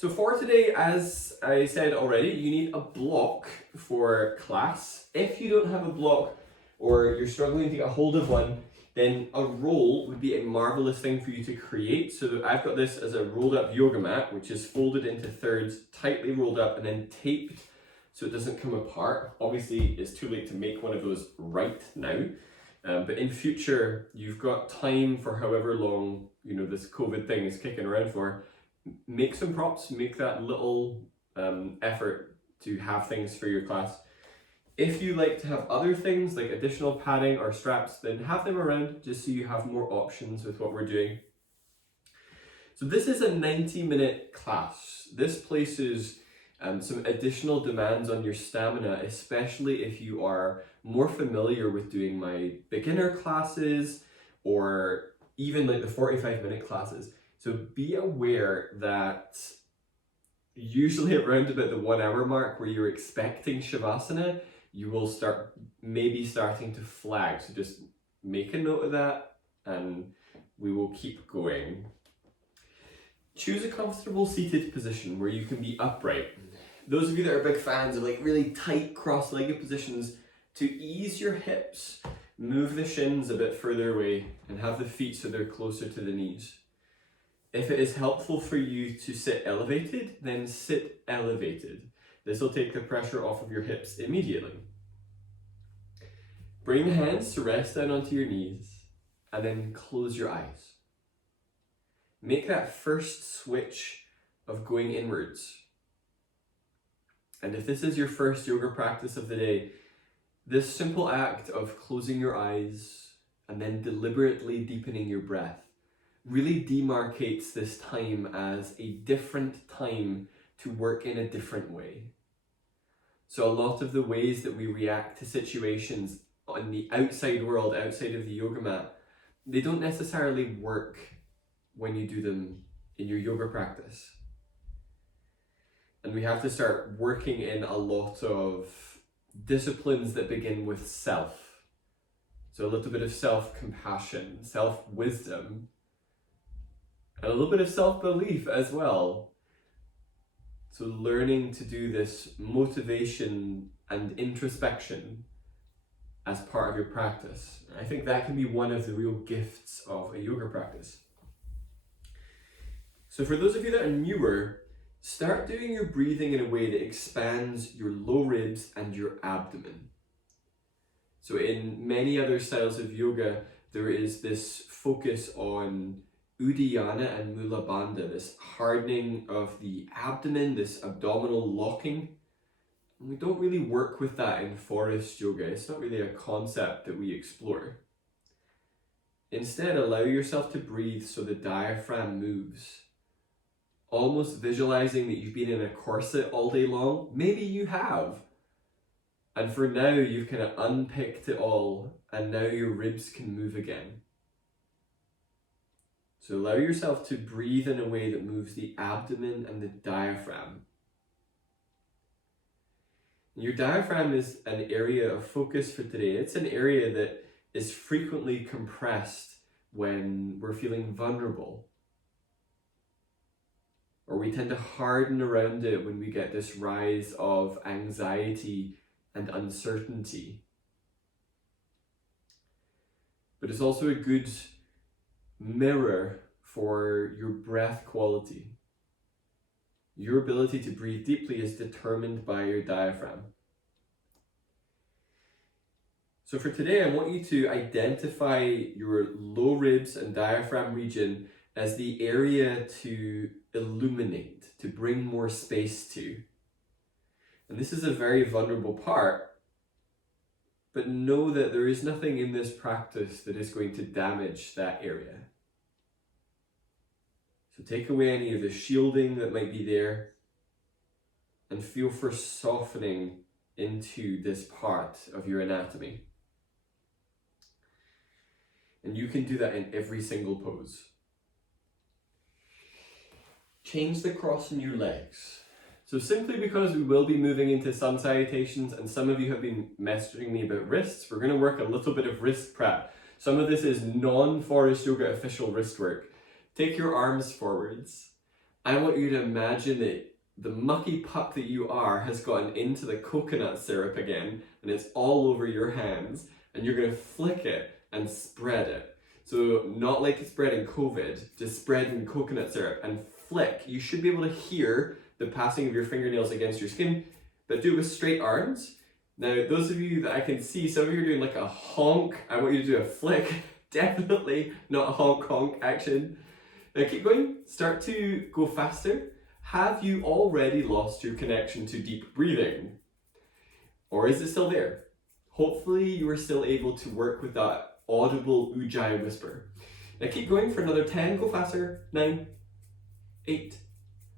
So for today, as I said already, you need a block for class. If you don't have a block or you're struggling to get a hold of one, then a roll would be a marvelous thing for you to create. So I've got this as a rolled up yoga mat, which is folded into thirds, tightly rolled up and then taped so it doesn't come apart. Obviously, it's too late to make one of those right now. But in future, you've got time for however long, this COVID thing is kicking around for. Make some props, make that little effort to have things for your class. If you like to have other things like additional padding or straps, then have them around just so you have more options with what we're doing. So this is a 90-minute class. This places some additional demands on your stamina, especially if you are more familiar with doing my beginner classes or even like the 45-minute classes. So be aware that usually around about the 1 hour mark where you're expecting Shavasana, you will start maybe starting to flag. So just make a note of that and we will keep going. Choose a comfortable seated position where you can be upright. Those of you that are big fans of like really tight cross-legged positions, to ease your hips, move the shins a bit further away and have the feet so they're closer to the knees. If it is helpful for you to sit elevated, then sit elevated. This will take the pressure off of your hips immediately. Bring the hands to rest down onto your knees and then close your eyes. Make that first switch of going inwards. And if this is your first yoga practice of the day, this simple act of closing your eyes and then deliberately deepening your breath really demarcates this time as a different time to work in a different way. So a lot of the ways that we react to situations in the outside world, outside of the yoga mat, they don't necessarily work when you do them in your yoga practice. And we have to start working in a lot of disciplines that begin with self. So a little bit of self-compassion, self-wisdom, and a little bit of self-belief as well. So learning to do this motivation and introspection as part of your practice. I think that can be one of the real gifts of a yoga practice. So for those of you that are newer, start doing your breathing in a way that expands your low ribs and your abdomen. So in many other styles of yoga, there is this focus on Uddiyana and Mula Bandha, this hardening of the abdomen, this abdominal locking. And we don't really work with that in Forrest Yoga. It's not really a concept that we explore. Instead, allow yourself to breathe so the diaphragm moves. Almost visualizing that you've been in a corset all day long. Maybe you have. And for now, you've kind of unpicked it all, and now your ribs can move again. So allow yourself to breathe in a way that moves the abdomen and the diaphragm. Your diaphragm is an area of focus for today. It's an area that is frequently compressed when we're feeling vulnerable. Or we tend to harden around it when we get this rise of anxiety and uncertainty. But it's also a good mirror for your breath quality. Your ability to breathe deeply is determined by your diaphragm. So for today, I want you to identify your low ribs and diaphragm region as the area to illuminate, to bring more space to. And this is a very vulnerable part, but know that there is nothing in this practice that is going to damage that area. So take away any of the shielding that might be there and feel for softening into this part of your anatomy. And you can do that in every single pose. Change the cross in your legs. So simply because we will be moving into some salutations, and some of you have been messaging me about wrists, we're going to work a little bit of wrist prep. Some of this is non-Forrest Yoga official wrist work. Take your arms forwards I want you to imagine that the mucky puck that you are has gotten into the coconut syrup again, and it's all over your hands, and you're going to flick it and spread it. So not like spreading COVID, just spreading coconut syrup and flick. You should be able to hear the passing of your fingernails against your skin, but do it with straight arms. Now, those of you that I can see, some of you are doing like a honk. I want you to do a flick. Definitely not a honk honk action. Now keep going, start to go faster. Have you already lost your connection to deep breathing? Or is it still there? Hopefully you are still able to work with that audible ujjayi whisper. Now keep going for another 10, go faster. 9, 8,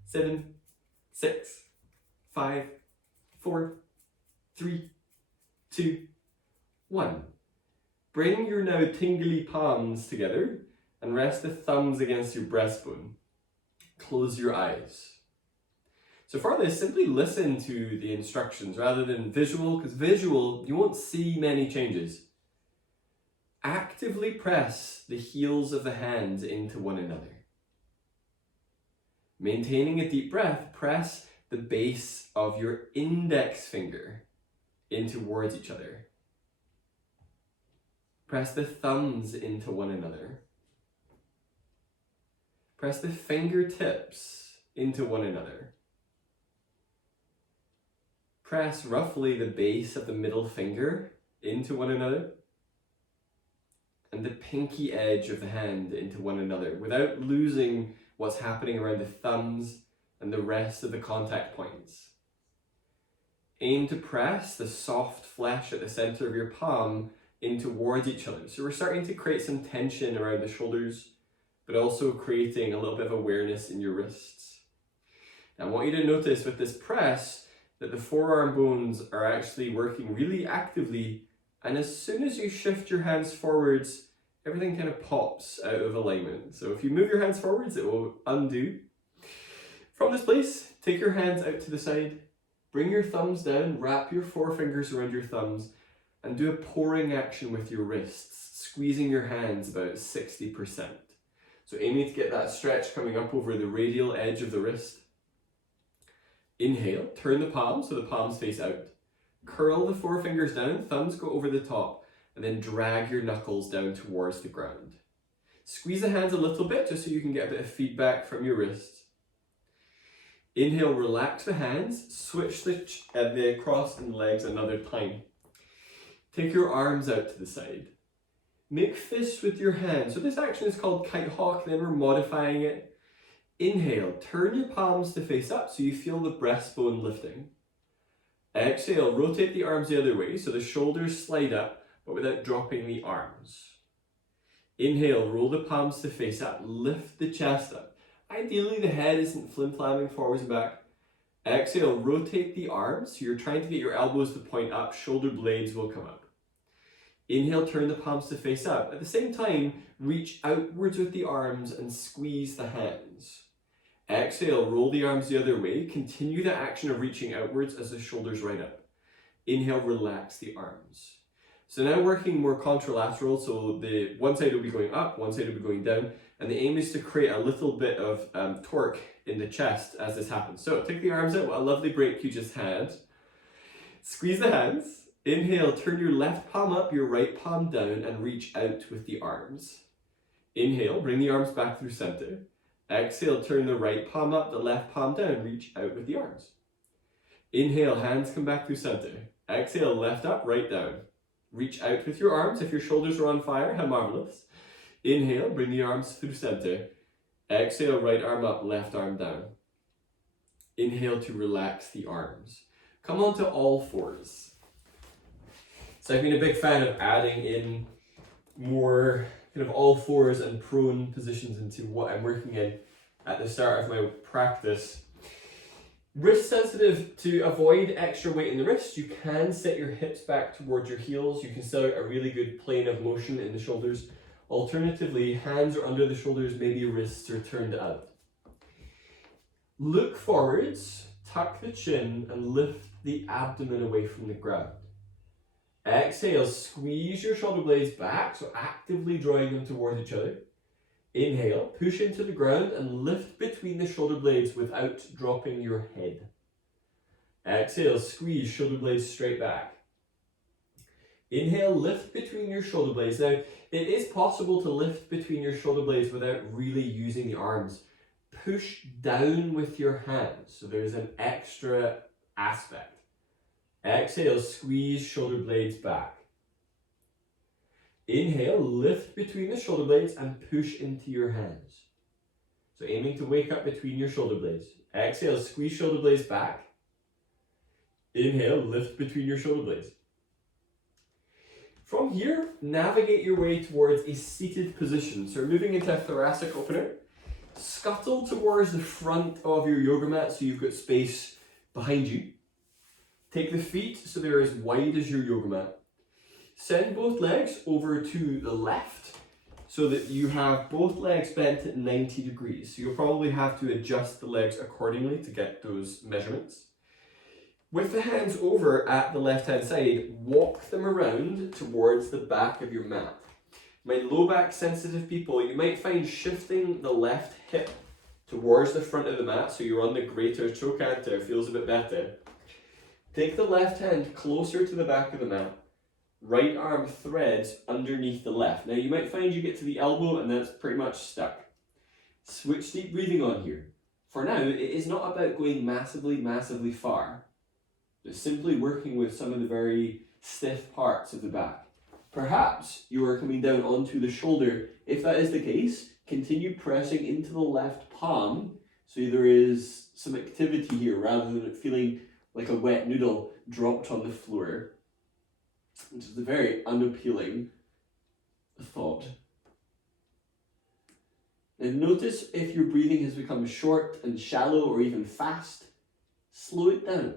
7, 6, 5, 4, 3, 2, 1. Bring your now tingly palms together and rest the thumbs against your breastbone. Close your eyes. So for this, simply listen to the instructions rather than visual, because visual, you won't see many changes. Actively press the heels of the hands into one another. Maintaining a deep breath, press the base of your index finger in towards each other. Press the thumbs into one another. Press the fingertips into one another. Press roughly the base of the middle finger into one another and the pinky edge of the hand into one another without losing what's happening around the thumbs and the rest of the contact points. Aim to press the soft flesh at the center of your palm in towards each other. So we're starting to create some tension around the shoulders, but also creating a little bit of awareness in your wrists. Now I want you to notice with this press that the forearm bones are actually working really actively, and as soon as you shift your hands forwards, everything kind of pops out of alignment. So if you move your hands forwards, it will undo. From this place, take your hands out to the side, bring your thumbs down, wrap your forefingers around your thumbs, and do a pouring action with your wrists, squeezing your hands about 60%. So aiming to get that stretch coming up over the radial edge of the wrist. Inhale, turn the palms so the palms face out. Curl the forefingers down, thumbs go over the top, and then drag your knuckles down towards the ground. Squeeze the hands a little bit just so you can get a bit of feedback from your wrists. Inhale, relax the hands, switch the cross and legs another time. Take your arms out to the side. Make fists with your hands. So this action is called kite hawk, then we're modifying it. Inhale, turn your palms to face up so you feel the breastbone lifting. Exhale, rotate the arms the other way so the shoulders slide up, but without dropping the arms. Inhale, roll the palms to face up, lift the chest up. Ideally, the head isn't flim-flamming forwards and back. Exhale, rotate the arms. So you're trying to get your elbows to point up, shoulder blades will come up. Inhale, turn the palms to face up. At the same time, reach outwards with the arms and squeeze the hands. Exhale, roll the arms the other way. Continue the action of reaching outwards as the shoulders right up. Inhale, relax the arms. So now working more contralateral, so the one side will be going up, one side will be going down, and the aim is to create a little bit of torque in the chest as this happens. So take the arms out, what a lovely break you just had. Squeeze the hands. Inhale, turn your left palm up, your right palm down, and reach out with the arms. Inhale, bring the arms back through center. Exhale, turn the right palm up, the left palm down, reach out with the arms. Inhale, hands come back through center. Exhale, left up, right down. Reach out with your arms. If your shoulders are on fire, how marvelous. Inhale, bring the arms through center. Exhale, right arm up, left arm down. Inhale to relax the arms. Come on to all fours. So I've been a big fan of adding in more kind of all fours and prone positions into what I'm working in at the start of my practice. Wrist sensitive, to avoid extra weight in the wrist, you can set your hips back towards your heels. You can still get a really good plane of motion in the shoulders. Alternatively, hands are under the shoulders, maybe wrists are turned out. Look forwards, tuck the chin, and lift the abdomen away from the ground. Exhale, squeeze your shoulder blades back, so actively drawing them towards each other. Inhale, push into the ground and lift between the shoulder blades without dropping your head. Exhale, squeeze shoulder blades straight back. Inhale, lift between your shoulder blades. Now, it is possible to lift between your shoulder blades without really using the arms. Push down with your hands, so there's an extra aspect. Exhale, squeeze shoulder blades back. Inhale, lift between the shoulder blades and push into your hands. So aiming to wake up between your shoulder blades. Exhale, squeeze shoulder blades back. Inhale, lift between your shoulder blades. From here, navigate your way towards a seated position. So we're moving into a thoracic opener. Scuttle towards the front of your yoga mat so you've got space behind you. Take the feet so they're as wide as your yoga mat. Send both legs over to the left so that you have both legs bent at 90 degrees. So you'll probably have to adjust the legs accordingly to get those measurements. With the hands over at the left-hand side, walk them around towards the back of your mat. My low back sensitive people, you might find shifting the left hip towards the front of the mat so you're on the greater trochanter, feels a bit better. Take the left hand closer to the back of the mat. Right arm threads underneath the left. Now you might find you get to the elbow and that's pretty much stuck. Switch deep breathing on here. For now, it is not about going massively far. It's simply working with some of the very stiff parts of the back. Perhaps you are coming down onto the shoulder. If that is the case, continue pressing into the left palm so there is some activity here rather than it feeling like a wet noodle dropped on the floor, which is a very unappealing thought. And notice if your breathing has become short and shallow or even fast, slow it down.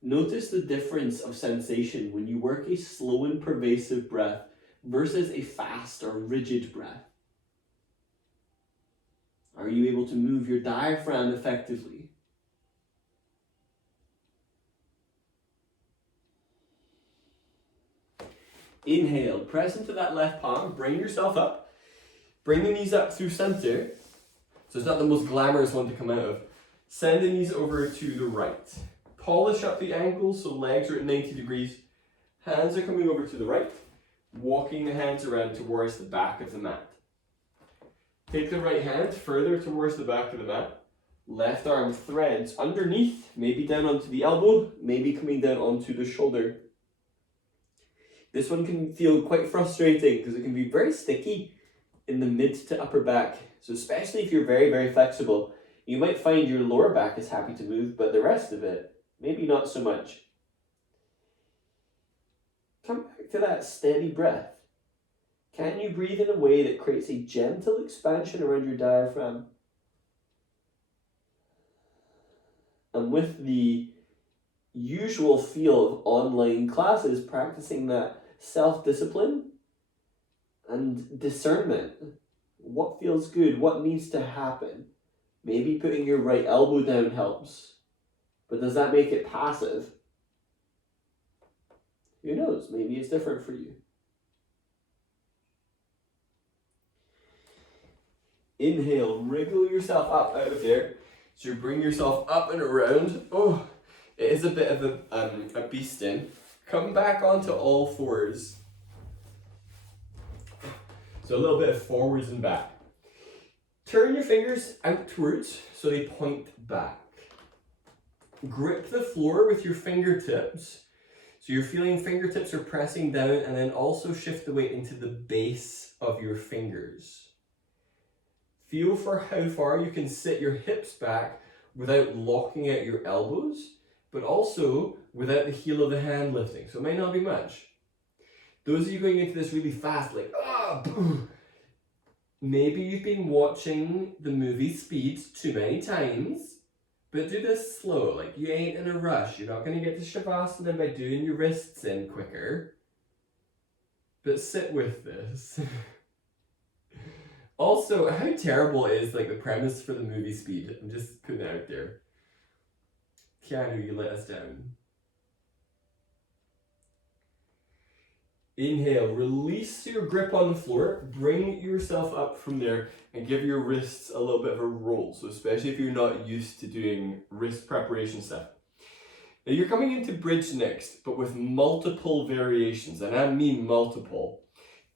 Notice the difference of sensation when you work a slow and pervasive breath versus a fast or rigid breath. Are you able to move your diaphragm effectively? Inhale, press into that left palm, bring yourself up. Bring the knees up through center. So it's not the most glamorous one to come out of. Send the knees over to the right. Polish up the ankles so legs are at 90 degrees. Hands are coming over to the right. Walking the hands around towards the back of the mat. Take the right hand further towards the back of the mat. Left arm threads underneath, maybe down onto the elbow, maybe coming down onto the shoulder. This one can feel quite frustrating because it can be very sticky in the mid to upper back. So especially if you're very flexible, you might find your lower back is happy to move, but the rest of it, maybe not so much. Come back to that steady breath. Can you breathe in a way that creates a gentle expansion around your diaphragm? And with the usual feel of online classes, practicing that self-discipline and discernment. What feels good? What needs to happen? Maybe putting your right elbow down helps. But does that make it passive? Who knows? Maybe it's different for you. Inhale, wriggle yourself up out of there. So you bring yourself up and around. Oh, it is a bit of a beast in. Come back onto all fours. So a little bit of forwards and back. Turn your fingers outwards so they point back. Grip the floor with your fingertips. So you're feeling fingertips are pressing down, and then also shift the weight into the base of your fingers. Feel for how far you can sit your hips back without locking out your elbows, but also without the heel of the hand lifting. So it might not be much. Those of you going into this really fast, like, maybe you've been watching the movie Speed too many times, but do this slow. Like, you ain't in a rush. You're not going to get to Shavasana by doing your wrists in quicker. But sit with this. Also, how terrible is like the premise for the movie Speed? I'm just putting it out there. Keanu, you let us down. Inhale, release your grip on the floor, bring yourself up from there and give your wrists a little bit of a roll. So especially if you're not used to doing wrist preparation stuff. Now you're coming into bridge next, but with multiple variations, and I mean multiple.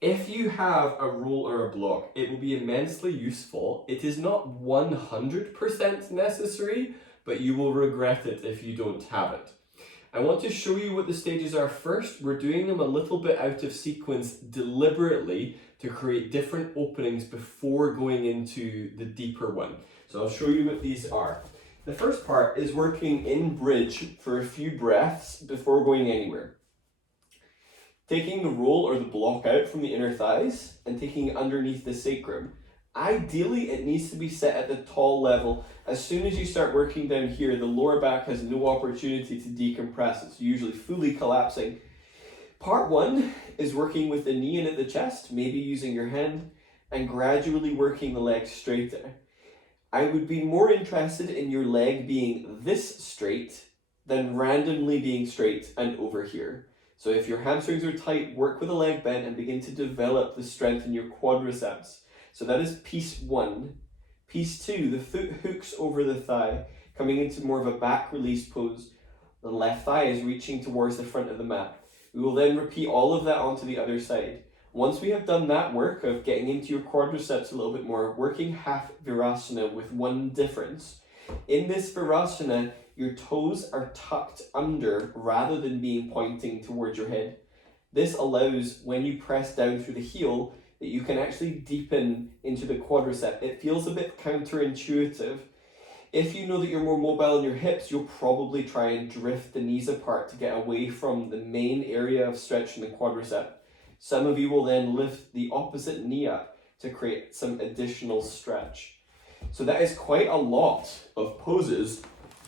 If you have a roll or a block, it will be immensely useful. It is not 100% necessary, but you will regret it if you don't have it. I want to show you what the stages are first. We're doing them a little bit out of sequence deliberately to create different openings before going into the deeper one. So I'll show you what these are. The first part is working in bridge for a few breaths before going anywhere. Taking the roll or the block out from the inner thighs and taking it underneath the sacrum. Ideally, it needs to be set at the tall level. As soon as you start working down here, the lower back has no opportunity to decompress. It's usually fully collapsing. Part one is working with the knee in at the chest, maybe using your hand, and gradually working the leg straighter. I would be more interested in your leg being this straight than randomly being straight and over here. So if your hamstrings are tight, work with a leg bend and begin to develop the strength in your quadriceps. So that is piece one. Piece two, the foot hooks over the thigh, coming into more of a back release pose. The left thigh is reaching towards the front of the mat. We will then repeat all of that onto the other side. Once we have done that work of getting into your quadriceps a little bit more, working half Virasana with one difference. In this Virasana, your toes are tucked under rather than being pointing towards your head. This allows, when you press down through the heel, that you can actually deepen into the quadricep. It feels a bit counterintuitive. If you know that you're more mobile in your hips, you'll probably try and drift the knees apart to get away from the main area of stretch in the quadricep. Some of you will then lift the opposite knee up to create some additional stretch. So that is quite a lot of poses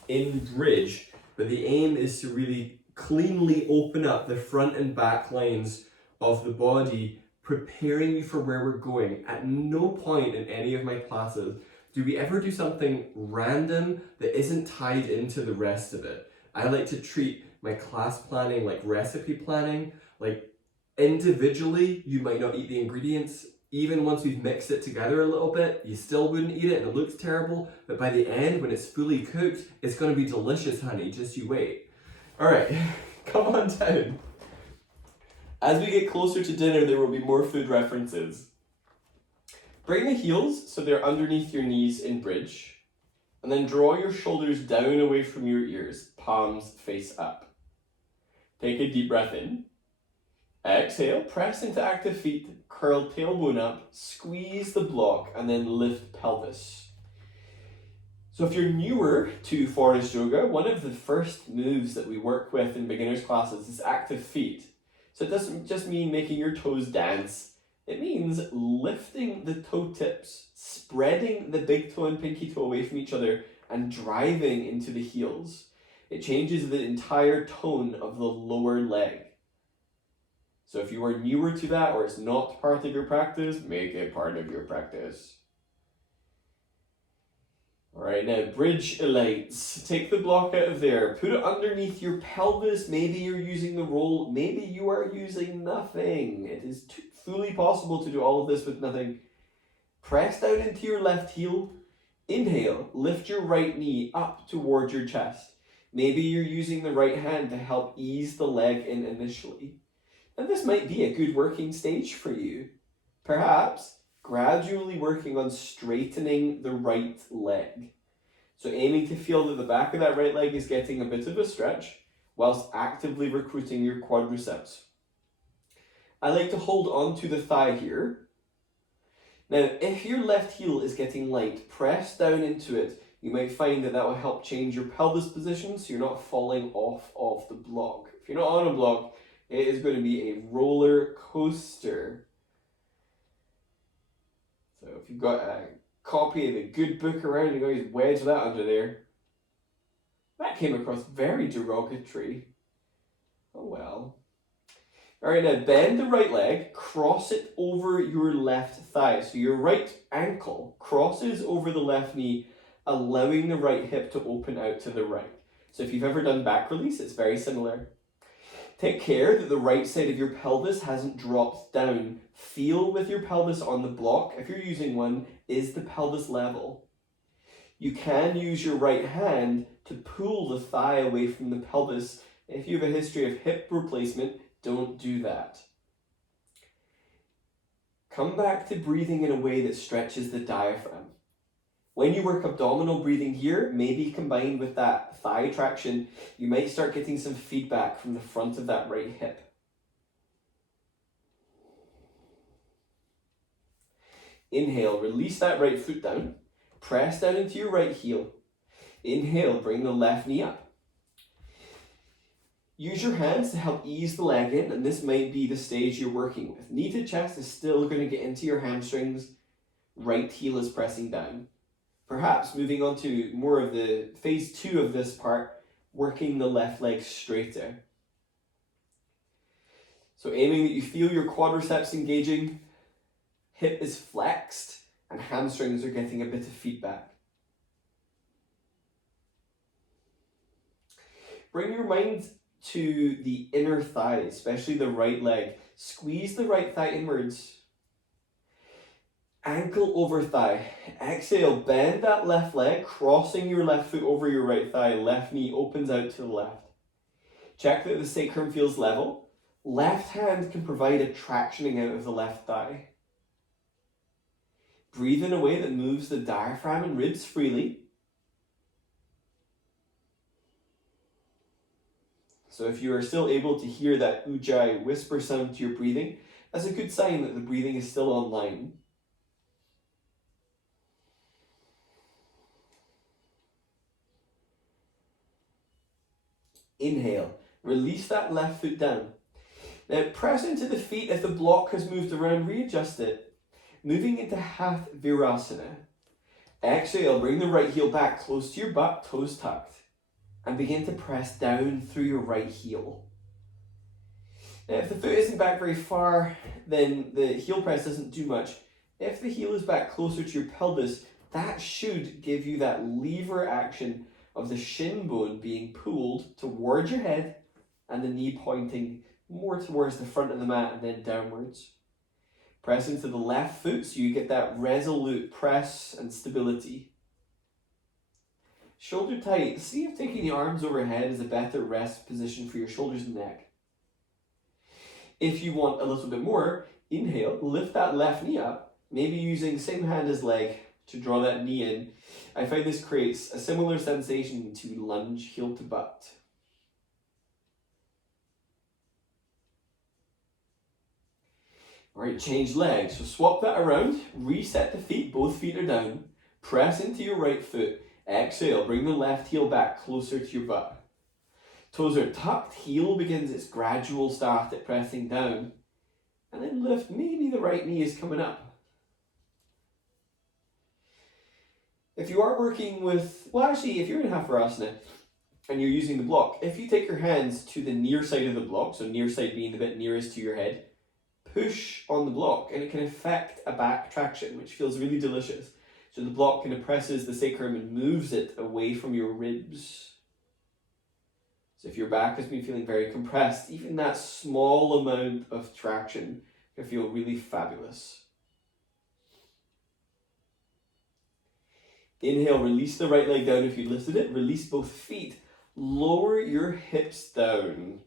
in bridge, but the aim is to really cleanly open up the front and back lines of the body, preparing you for where we're going. At no point in any of my classes do we ever do something random that isn't tied into the rest of it. I like to treat my class planning like recipe planning. Like individually, you might not eat the ingredients. Even once we've mixed it together a little bit, you still wouldn't eat it and it looks terrible. But by the end, when it's fully cooked, it's gonna be delicious, honey. Just you wait. All right, come on down. As we get closer to dinner, there will be more food references. Bring the heels so they're underneath your knees in bridge, and then draw your shoulders down away from your ears, palms face up. Take a deep breath in. Exhale, press into active feet, curl tailbone up, squeeze the block, and then lift pelvis. So if you're newer to Forrest Yoga, one of the first moves that we work with in beginners classes is active feet. So it doesn't just mean making your toes dance. It means lifting the toe tips, spreading the big toe and pinky toe away from each other, and driving into the heels. It changes the entire tone of the lower leg. So if you are newer to that or it's not part of your practice, make it part of your practice. All right, now bridge elites. Take the block out of there. Put it underneath your pelvis. Maybe you're using the roll. Maybe you are using nothing. It is fully possible to do all of this with nothing. Press down into your left heel. Inhale. Lift your right knee up towards your chest. Maybe you're using the right hand to help ease the leg in initially. And this might be a good working stage for you. Perhaps gradually working on straightening the right leg. So aiming to feel that the back of that right leg is getting a bit of a stretch whilst actively recruiting your quadriceps. I like to hold on to the thigh here. Now, if your left heel is getting light, press down into it. You might find that that will help change your pelvis position so you're not falling off of the block. If you're not on a block, it is going to be a roller coaster. So if you've got a copy of a good book around, you can always wedge that under there. That came across very derogatory. Oh well. Alright, now bend the right leg, cross it over your left thigh. So your right ankle crosses over the left knee, allowing the right hip to open out to the right. So if you've ever done back release, it's very similar. Take care that the right side of your pelvis hasn't dropped down. Feel with your pelvis on the block, if you're using one, is the pelvis level. You can use your right hand to pull the thigh away from the pelvis. If you have a history of hip replacement, don't do that. Come back to breathing in a way that stretches the diaphragm. When you work abdominal breathing here, maybe combined with that thigh traction, you might start getting some feedback from the front of that right hip. Inhale, release that right foot down. Press down into your right heel. Inhale, bring the left knee up. Use your hands to help ease the leg in, and this might be the stage you're working with. Knee to chest is still going to get into your hamstrings. Right heel is pressing down. Perhaps moving on to more of the phase 2 of this part, working the left leg straighter. So aiming that you feel your quadriceps engaging, hip is flexed, and hamstrings are getting a bit of feedback. Bring your mind to the inner thigh, especially the right leg. Squeeze the right thigh inwards. Ankle over thigh. Exhale, bend that left leg, crossing your left foot over your right thigh. Left knee opens out to the left. Check that the sacrum feels level. Left hand can provide a tractioning out of the left thigh. Breathe in a way that moves the diaphragm and ribs freely. So if you are still able to hear that ujjayi whisper sound to your breathing, that's a good sign that the breathing is still online. Inhale, release that left foot down. Now press into the feet. If the block has moved around, readjust it. Moving into half virasana. Exhale, bring the right heel back close to your butt, toes tucked, and begin to press down through your right heel. Now if the foot isn't back very far, then the heel press doesn't do much. If the heel is back closer to your pelvis, that should give you that lever action of the shin bone being pulled towards your head and the knee pointing more towards the front of the mat and then downwards. Press into the left foot so you get that resolute press and stability. Shoulder tight. See if taking the arms overhead is a better rest position for your shoulders and neck. If you want a little bit more, inhale, lift that left knee up, maybe using same hand as leg to draw that knee in. I find this creates a similar sensation to lunge heel to butt. Alright, change legs. So swap that around, reset the feet, both feet are down, press into your right foot, exhale, bring the left heel back closer to your butt. Toes are tucked, heel begins its gradual start at pressing down, and then lift, maybe the right knee is coming up. If you are working with, well actually if you're in half virasana and you're using the block, if you take your hands to the near side of the block, so near side being the bit nearest to your head, push on the block and it can affect a back traction, which feels really delicious. So the block kind of presses the sacrum and moves it away from your ribs. So if your back has been feeling very compressed, even that small amount of traction can feel really fabulous. Inhale, release the right leg down if you lifted it. Release both feet. Lower your hips down.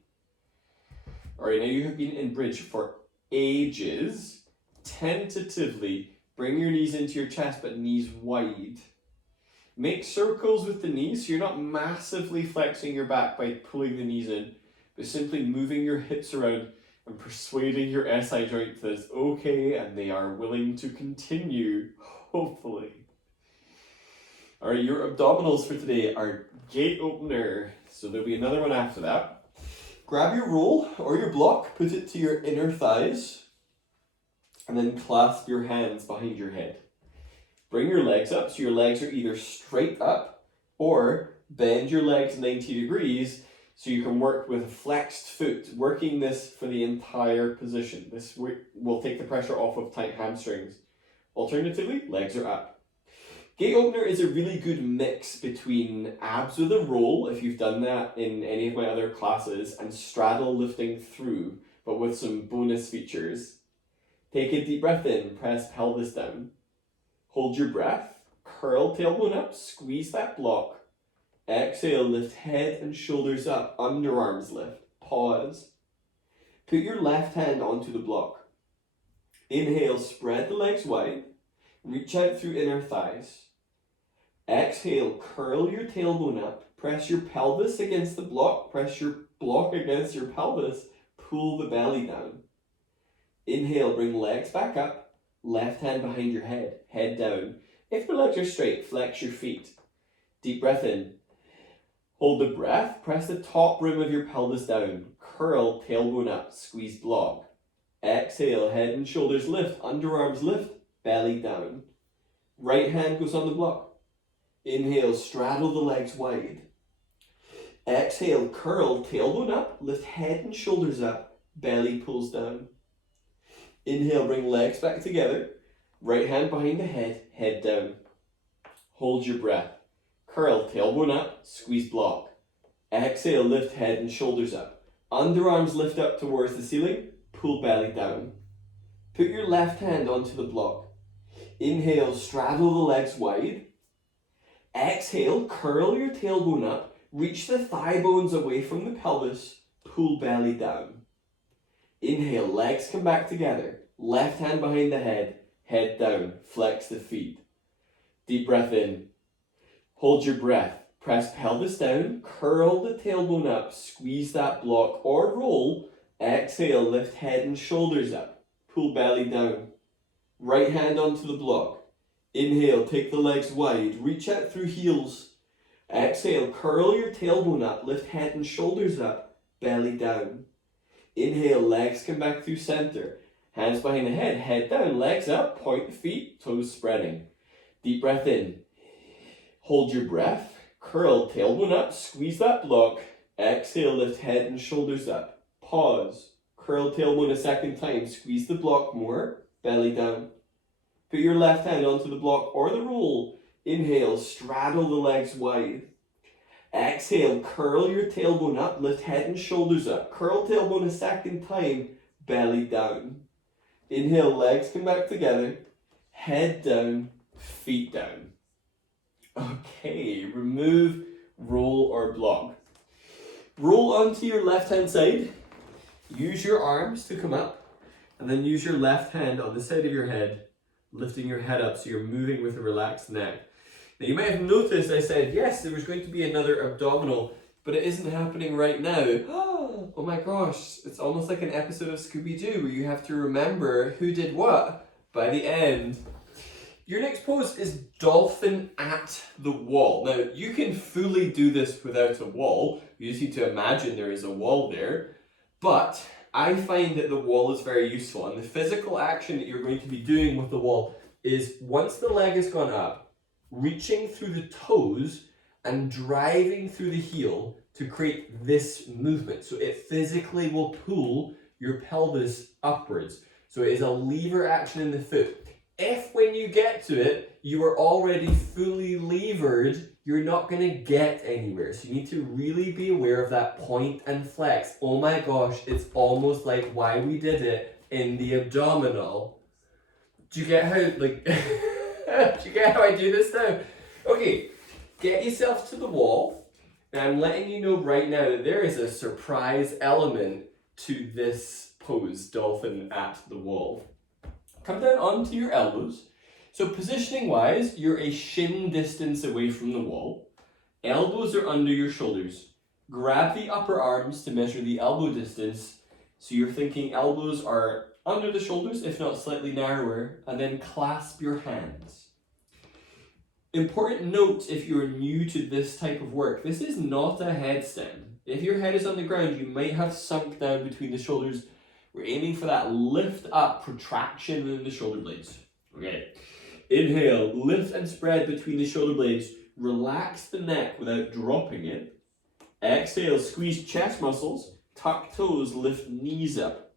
Alright, now you have been in bridge for ages. Tentatively, bring your knees into your chest, but knees wide. Make circles with the knees, so you're not massively flexing your back by pulling the knees in, but simply moving your hips around and persuading your SI joint that it's okay and they are willing to continue, hopefully. Alright, your abdominals for today are gate opener, so there'll be another one after that. Grab your roll or your block, put it to your inner thighs, and then clasp your hands behind your head. Bring your legs up, so your legs are either straight up or bend your legs 90 degrees so you can work with a flexed foot, working this for the entire position. This will take the pressure off of tight hamstrings. Alternatively, legs are up. Gate opener is a really good mix between abs with a roll, if you've done that in any of my other classes, and straddle lifting through, but with some bonus features. Take a deep breath in, press pelvis down. Hold your breath, curl tailbone up, squeeze that block. Exhale, lift head and shoulders up, underarms lift. Pause. Put your left hand onto the block. Inhale, spread the legs wide. Reach out through inner thighs. Exhale, curl your tailbone up. Press your pelvis against the block. Press your block against your pelvis. Pull the belly down. Inhale, bring legs back up. Left hand behind your head. Head down. If your legs are straight, flex your feet. Deep breath in. Hold the breath. Press the top rim of your pelvis down. Curl tailbone up. Squeeze block. Exhale, head and shoulders lift. Underarms lift. Belly down. Right hand goes on the block. Inhale, straddle the legs wide. Exhale, curl, tailbone up, lift head and shoulders up, belly pulls down. Inhale, bring legs back together. Right hand behind the head, head down. Hold your breath. Curl, tailbone up, squeeze block. Exhale, lift head and shoulders up. Underarms lift up towards the ceiling, pull belly down. Put your left hand onto the block. Inhale, straddle the legs wide. Exhale, curl your tailbone up, reach the thigh bones away from the pelvis, pull belly down. Inhale, legs come back together, left hand behind the head, head down, flex the feet. Deep breath in, hold your breath, press pelvis down, curl the tailbone up, squeeze that block or roll. Exhale, lift head and shoulders up, pull belly down. Right hand onto the block. Inhale, take the legs wide, reach out through heels. Exhale, curl your tailbone up, lift head and shoulders up, belly down. Inhale, legs come back through center. Hands behind the head, head down, legs up, point the feet, toes spreading. Deep breath in. Hold your breath, curl tailbone up, squeeze that block. Exhale, lift head and shoulders up. Pause. Curl tailbone a second time, squeeze the block more, belly down. Put your left hand onto the block or the roll. Inhale, straddle the legs wide. Exhale, curl your tailbone up, lift head and shoulders up. Curl tailbone a second time, belly down. Inhale, legs come back together. Head down, feet down. Okay, remove roll or block. Roll onto your left hand side. Use your arms to come up. And then use your left hand on the side of your head, lifting your head up so you're moving with a relaxed neck. Now you might have noticed I said, yes, there was going to be another abdominal, but it isn't happening right now. Oh my gosh, it's almost like an episode of Scooby-Doo where you have to remember who did what by the end. Your next pose is Dolphin at the wall. Now you can fully do this without a wall. You just need to imagine there is a wall there, but I find that the wall is very useful, and the physical action that you're going to be doing with the wall is once the leg has gone up, reaching through the toes and driving through the heel to create this movement. So it physically will pull your pelvis upwards. So it is a lever action in the foot. If when you get to it, you are already fully levered, you're not going to get anywhere. So you need to really be aware of that point and flex. Oh my gosh, it's almost like why we did it in the abdominal. Do you get how, like, do you get how I do this now? Okay, get yourself to the wall. And I'm letting you know right now that there is a surprise element to this pose, Dolphin at the wall. Come down onto your elbows. So positioning wise, you're a shin distance away from the wall. Elbows are under your shoulders. Grab the upper arms to measure the elbow distance. So you're thinking elbows are under the shoulders, if not slightly narrower, and then clasp your hands. Important note if you're new to this type of work, this is not a headstand. If your head is on the ground, you might have sunk down between the shoulders. We're aiming for that lift up protraction in the shoulder blades. Okay. Inhale, lift and spread between the shoulder blades. Relax the neck without dropping it. Exhale, squeeze chest muscles. Tuck toes, lift knees up.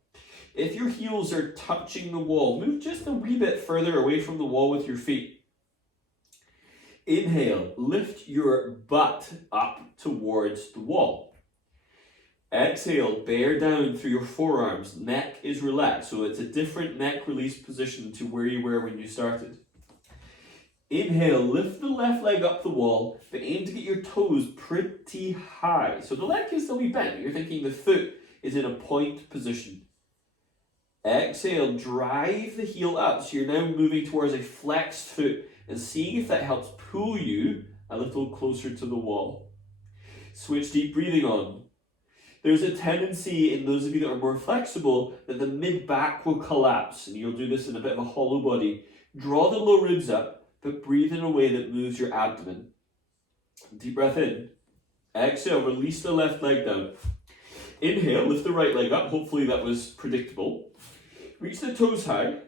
If your heels are touching the wall, move just a wee bit further away from the wall with your feet. Inhale, lift your butt up towards the wall. Exhale, bear down through your forearms. Neck is relaxed, so it's a different neck release position to where you were when you started. Inhale, lift the left leg up the wall, but aim to get your toes pretty high. So the leg can still be bent, but you're thinking the foot is in a point position. Exhale, drive the heel up, so you're now moving towards a flexed foot and seeing if that helps pull you a little closer to the wall. Switch deep breathing on. There's a tendency in those of you that are more flexible that the mid-back will collapse, and you'll do this in a bit of a hollow body. Draw the low ribs up, but breathe in a way that moves your abdomen. Deep breath in. Exhale, release the left leg down. Inhale, lift the right leg up. Hopefully that was predictable. Reach the toes high.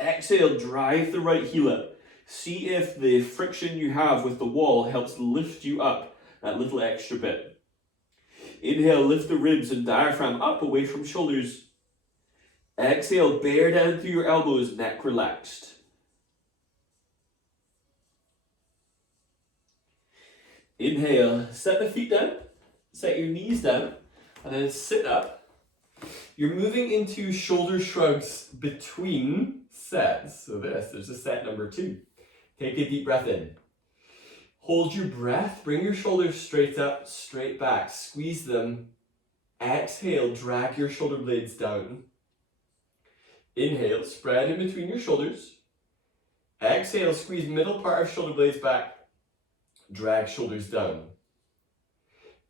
Exhale, drive the right heel up. See if the friction you have with the wall helps lift you up that little extra bit. Inhale, lift the ribs and diaphragm up away from shoulders. Exhale, bear down through your elbows, neck relaxed. Inhale, set the feet down, set your knees down, and then sit up. You're moving into shoulder shrugs between sets. So there's a set number 2. Take a deep breath in. Hold your breath, bring your shoulders straight up, straight back, squeeze them. Exhale, drag your shoulder blades down. Inhale, spread in between your shoulders. Exhale, squeeze middle part of shoulder blades back, drag shoulders down.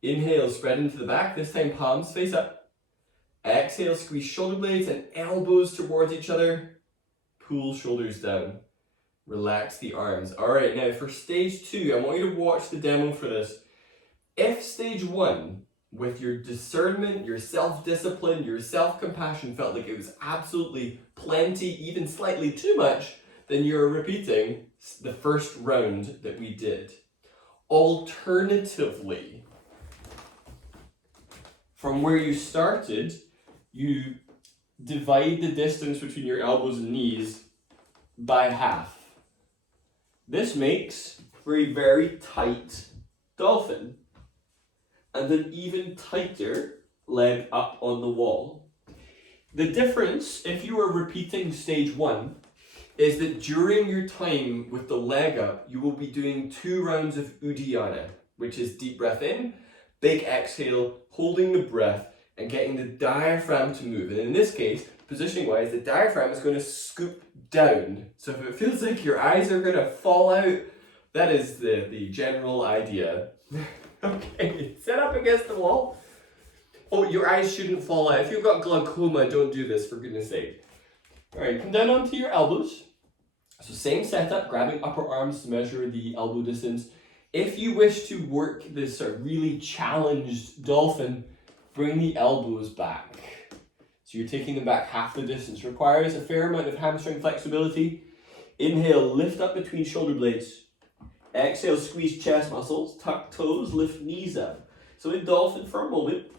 Inhale, spread into the back, this time palms face up. Exhale, squeeze shoulder blades and elbows towards each other, pull shoulders down. Relax the arms. All right, now for stage 2, I want you to watch the demo for this. If stage 1, with your discernment, your self-discipline, your self-compassion felt like it was absolutely plenty, even slightly too much, then you're repeating the first round that we did. Alternatively, from where you started, you divide the distance between your elbows and knees by half. This makes for a very tight dolphin and an even tighter leg up on the wall. The difference, if you are repeating stage 1, is that during your time with the leg up, you will be doing 2 rounds of Uddiyana, which is deep breath in, big exhale, holding the breath, and getting the diaphragm to move. And in this case, positioning wise, the diaphragm is going to scoop down. So if it feels like your eyes are going to fall out, that is the general idea. Okay, set up against the wall. Oh, your eyes shouldn't fall out. If you've got glaucoma, don't do this, for goodness sake. All right, come down onto your elbows. So same setup, grabbing upper arms to measure the elbow distance. If you wish to work this really challenged dolphin, bring the elbows back. So you're taking them back half the distance. Requires a fair amount of hamstring flexibility. Inhale, lift up between shoulder blades. Exhale, squeeze chest muscles, tuck toes, lift knees up. So in dolphin for a moment,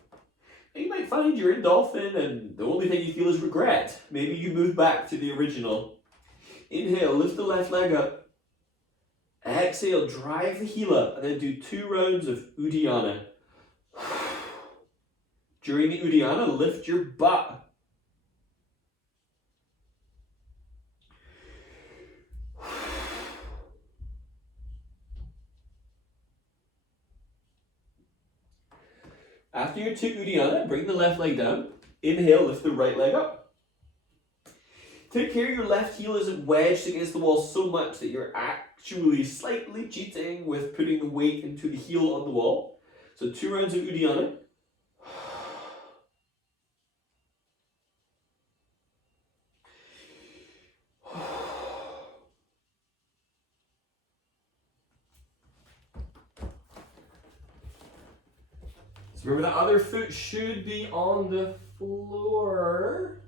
you might find you're in dolphin and the only thing you feel is regret. Maybe you move back to the original. Inhale, lift the left leg up. Exhale, drive the heel up, and then do 2 rounds of Uddiyana. During the Uddiyana, lift your butt. After your 2 Uddiyana, bring the left leg down. Inhale, lift the right leg up. Take care your left heel isn't wedged against the wall so much that you're actually slightly cheating with putting the weight into the heel on the wall. So 2 rounds of Uddiyana. So remember the other foot should be on the floor.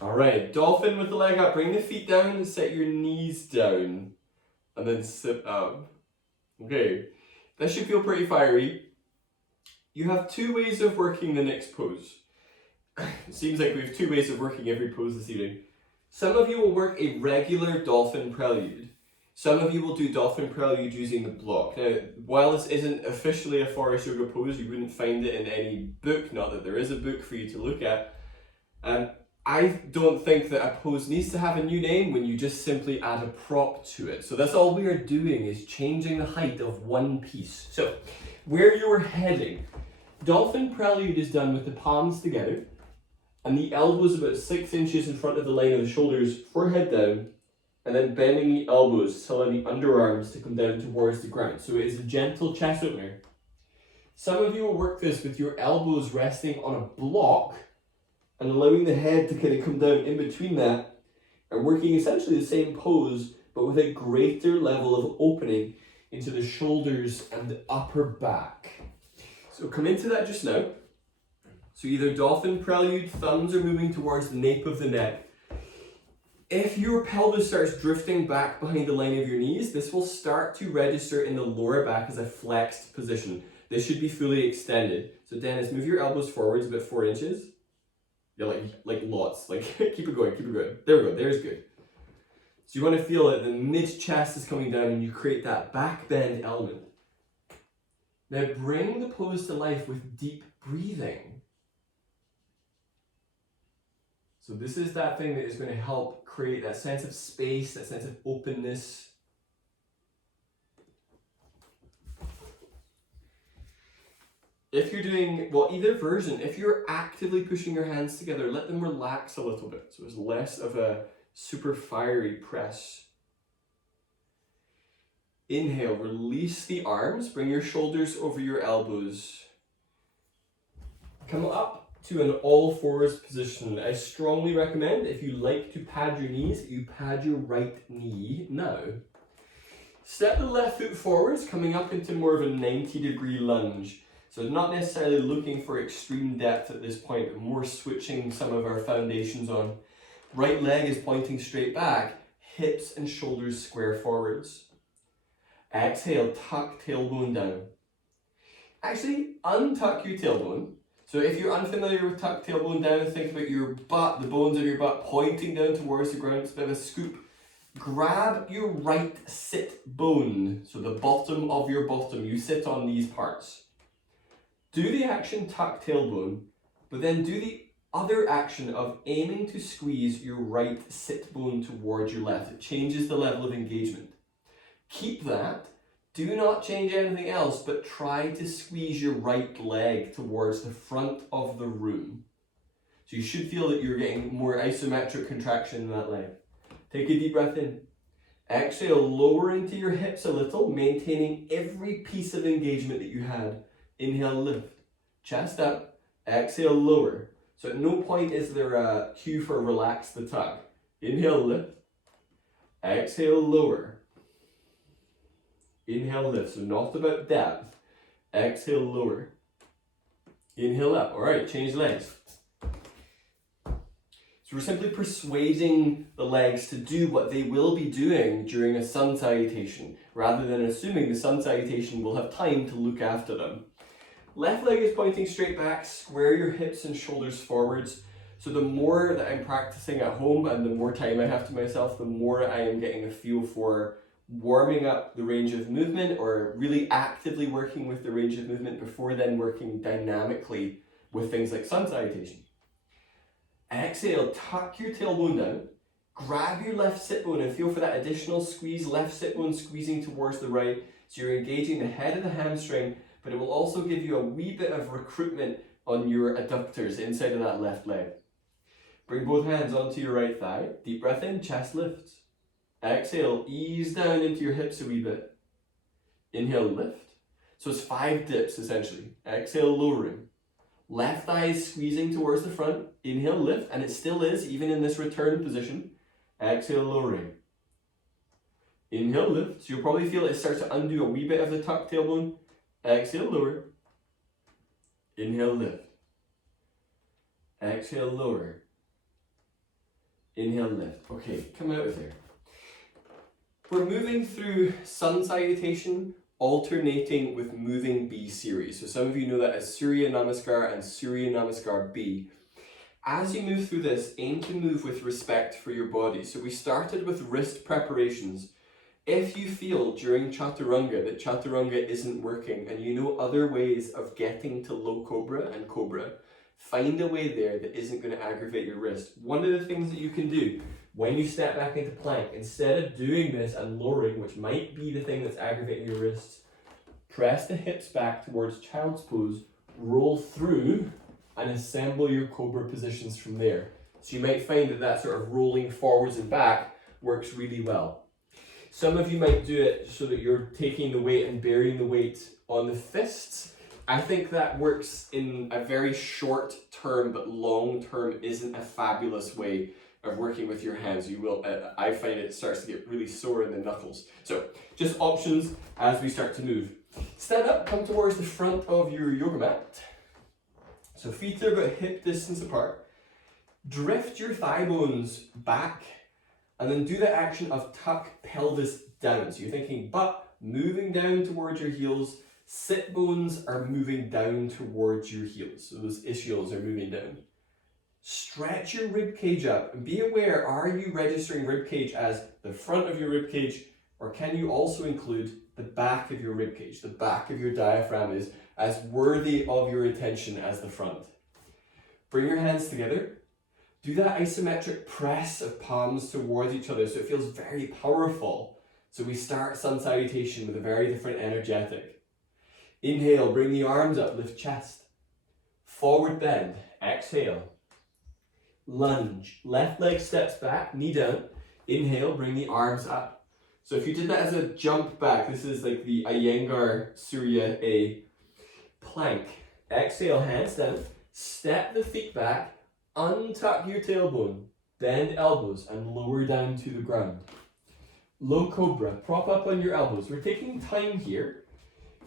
All right, dolphin with the leg up. Bring the feet down and set your knees down. And then sit up. Okay, that should feel pretty fiery. You have 2 ways of working the next pose. It seems like we have 2 ways of working every pose this evening. Some of you will work a regular Dolphin prelude. Some of you will do Dolphin prelude using the block. Now, while this isn't officially a Forrest Yoga pose, you wouldn't find it in any book, not that there is a book for you to look at. I don't think that a pose needs to have a new name when you just simply add a prop to it. So that's all we are doing, is changing the height of one piece. So where you're heading, Dolphin prelude is done with the palms together and the elbows about 6 inches in front of the line of the shoulders, forehead down, and then bending the elbows to allow the underarms to come down towards the ground. So it is a gentle chest opener. Some of you will work this with your elbows resting on a block and allowing the head to kind of come down in between that, and working essentially the same pose, but with a greater level of opening into the shoulders and the upper back. So come into that just now. So either Dolphin prelude, thumbs are moving towards the nape of the neck. If your pelvis starts drifting back behind the line of your knees, this will start to register in the lower back as a flexed position. This should be fully extended. So Dennis, move your elbows forwards about 4 inches. Yeah, like lots. Like keep it going, keep it going. There we go, there's good. So you want to feel that the mid-chest is coming down and you create that back bend element. Now bring the pose to life with deep breathing. So this is that thing that is going to help create that sense of space, that sense of openness. If you're doing, well, either version, if you're actively pushing your hands together, let them relax a little bit. So it's less of a super fiery press. Inhale, release the arms, bring your shoulders over your elbows. Come up to an all fours position. I strongly recommend, if you like to pad your knees, you pad your right knee now. Step the left foot forwards, coming up into more of a 90-degree lunge. So not necessarily looking for extreme depth at this point, but more switching some of our foundations on. Right leg is pointing straight back, hips and shoulders square forwards. Exhale, tuck tailbone down. Actually, untuck your tailbone. So if you're unfamiliar with tuck tailbone down, think about your butt, the bones of your butt pointing down towards the ground. It's a bit of a scoop. Grab your right sit bone, so the bottom of your bottom. You sit on these parts. Do the action tuck tailbone, but then do the other action of aiming to squeeze your right sit bone towards your left. It changes the level of engagement. Keep that. Do not change anything else, but try to squeeze your right leg towards the front of the room. So you should feel that you're getting more isometric contraction in that leg. Take a deep breath in. Exhale, lower into your hips a little, maintaining every piece of engagement that you had. Inhale, lift. Chest up. Exhale, lower. So at no point is there a cue for relax the tuck. Inhale, lift. Exhale, lower. Inhale, lift. So not about depth. Exhale, lower. Inhale up. All right, change legs. So we're simply persuading the legs to do what they will be doing during a sun salutation, rather than assuming the sun salutation will have time to look after them. Left leg is pointing straight back, square your hips and shoulders forwards. So the more that I'm practicing at home and the more time I have to myself, the more I am getting a feel for warming up the range of movement, or really actively working with the range of movement before then working dynamically with things like sun salutation. Exhale, tuck your tailbone down, grab your left sit bone and feel for that additional squeeze, left sit bone squeezing towards the right. So you're engaging the head of the hamstring, but it will also give you a wee bit of recruitment on your adductors inside of that left leg. Bring both hands onto your right thigh. Deep breath in, chest lifts. Exhale, ease down into your hips a wee bit. Inhale, lift. So it's 5 dips essentially. Exhale, lowering. Left thigh is squeezing towards the front. Inhale, lift, and it still is, even in this return position. Exhale, lowering. Inhale, lift. So you'll probably feel it starts to undo a wee bit of the tuck tailbone. Exhale, lower. Inhale, lift. Exhale, lower. Inhale, lift. Okay, come out of there. We're moving through sun salutation, alternating with moving B series. So some of you know that as Surya Namaskar and Surya Namaskar B. As you move through this, aim to move with respect for your body. So we started with wrist preparations. If you feel during Chaturanga that Chaturanga isn't working and you know other ways of getting to low Cobra and Cobra, find a way there that isn't going to aggravate your wrist. One of the things that you can do when you step back into plank, instead of doing this and lowering, which might be the thing that's aggravating your wrists, press the hips back towards child's pose, roll through, and assemble your Cobra positions from there. So you might find that that sort of rolling forwards and back works really well. Some of you might do it so that you're taking the weight and bearing the weight on the fists. I think that works in a very short term, but long term isn't a fabulous way of working with your hands. You will, I find it starts to get really sore in the knuckles. So just options as we start to move. Stand up, come towards the front of your yoga mat. So feet are about hip distance apart. Drift your thigh bones back and then do the action of tuck pelvis down. So you're thinking butt moving down towards your heels. Sit bones are moving down towards your heels. So those ischials are moving down. Stretch your rib cage up and be aware, are you registering rib cage as the front of your rib cage, or can you also include the back of your rib cage? The back of your diaphragm is as worthy of your attention as the front. Bring your hands together. Do that isometric press of palms towards each other so it feels very powerful. So we start sun salutation with a very different energetic. Inhale, bring the arms up, lift chest. Forward bend, exhale. Lunge, left leg steps back, knee down. Inhale, bring the arms up. So if you did that as a jump back, this is like the Iyengar Surya A. Plank. Exhale, hands down. Step the feet back. Untuck your tailbone. Bend elbows and lower down to the ground. Low Cobra. Prop up on your elbows. We're taking time here.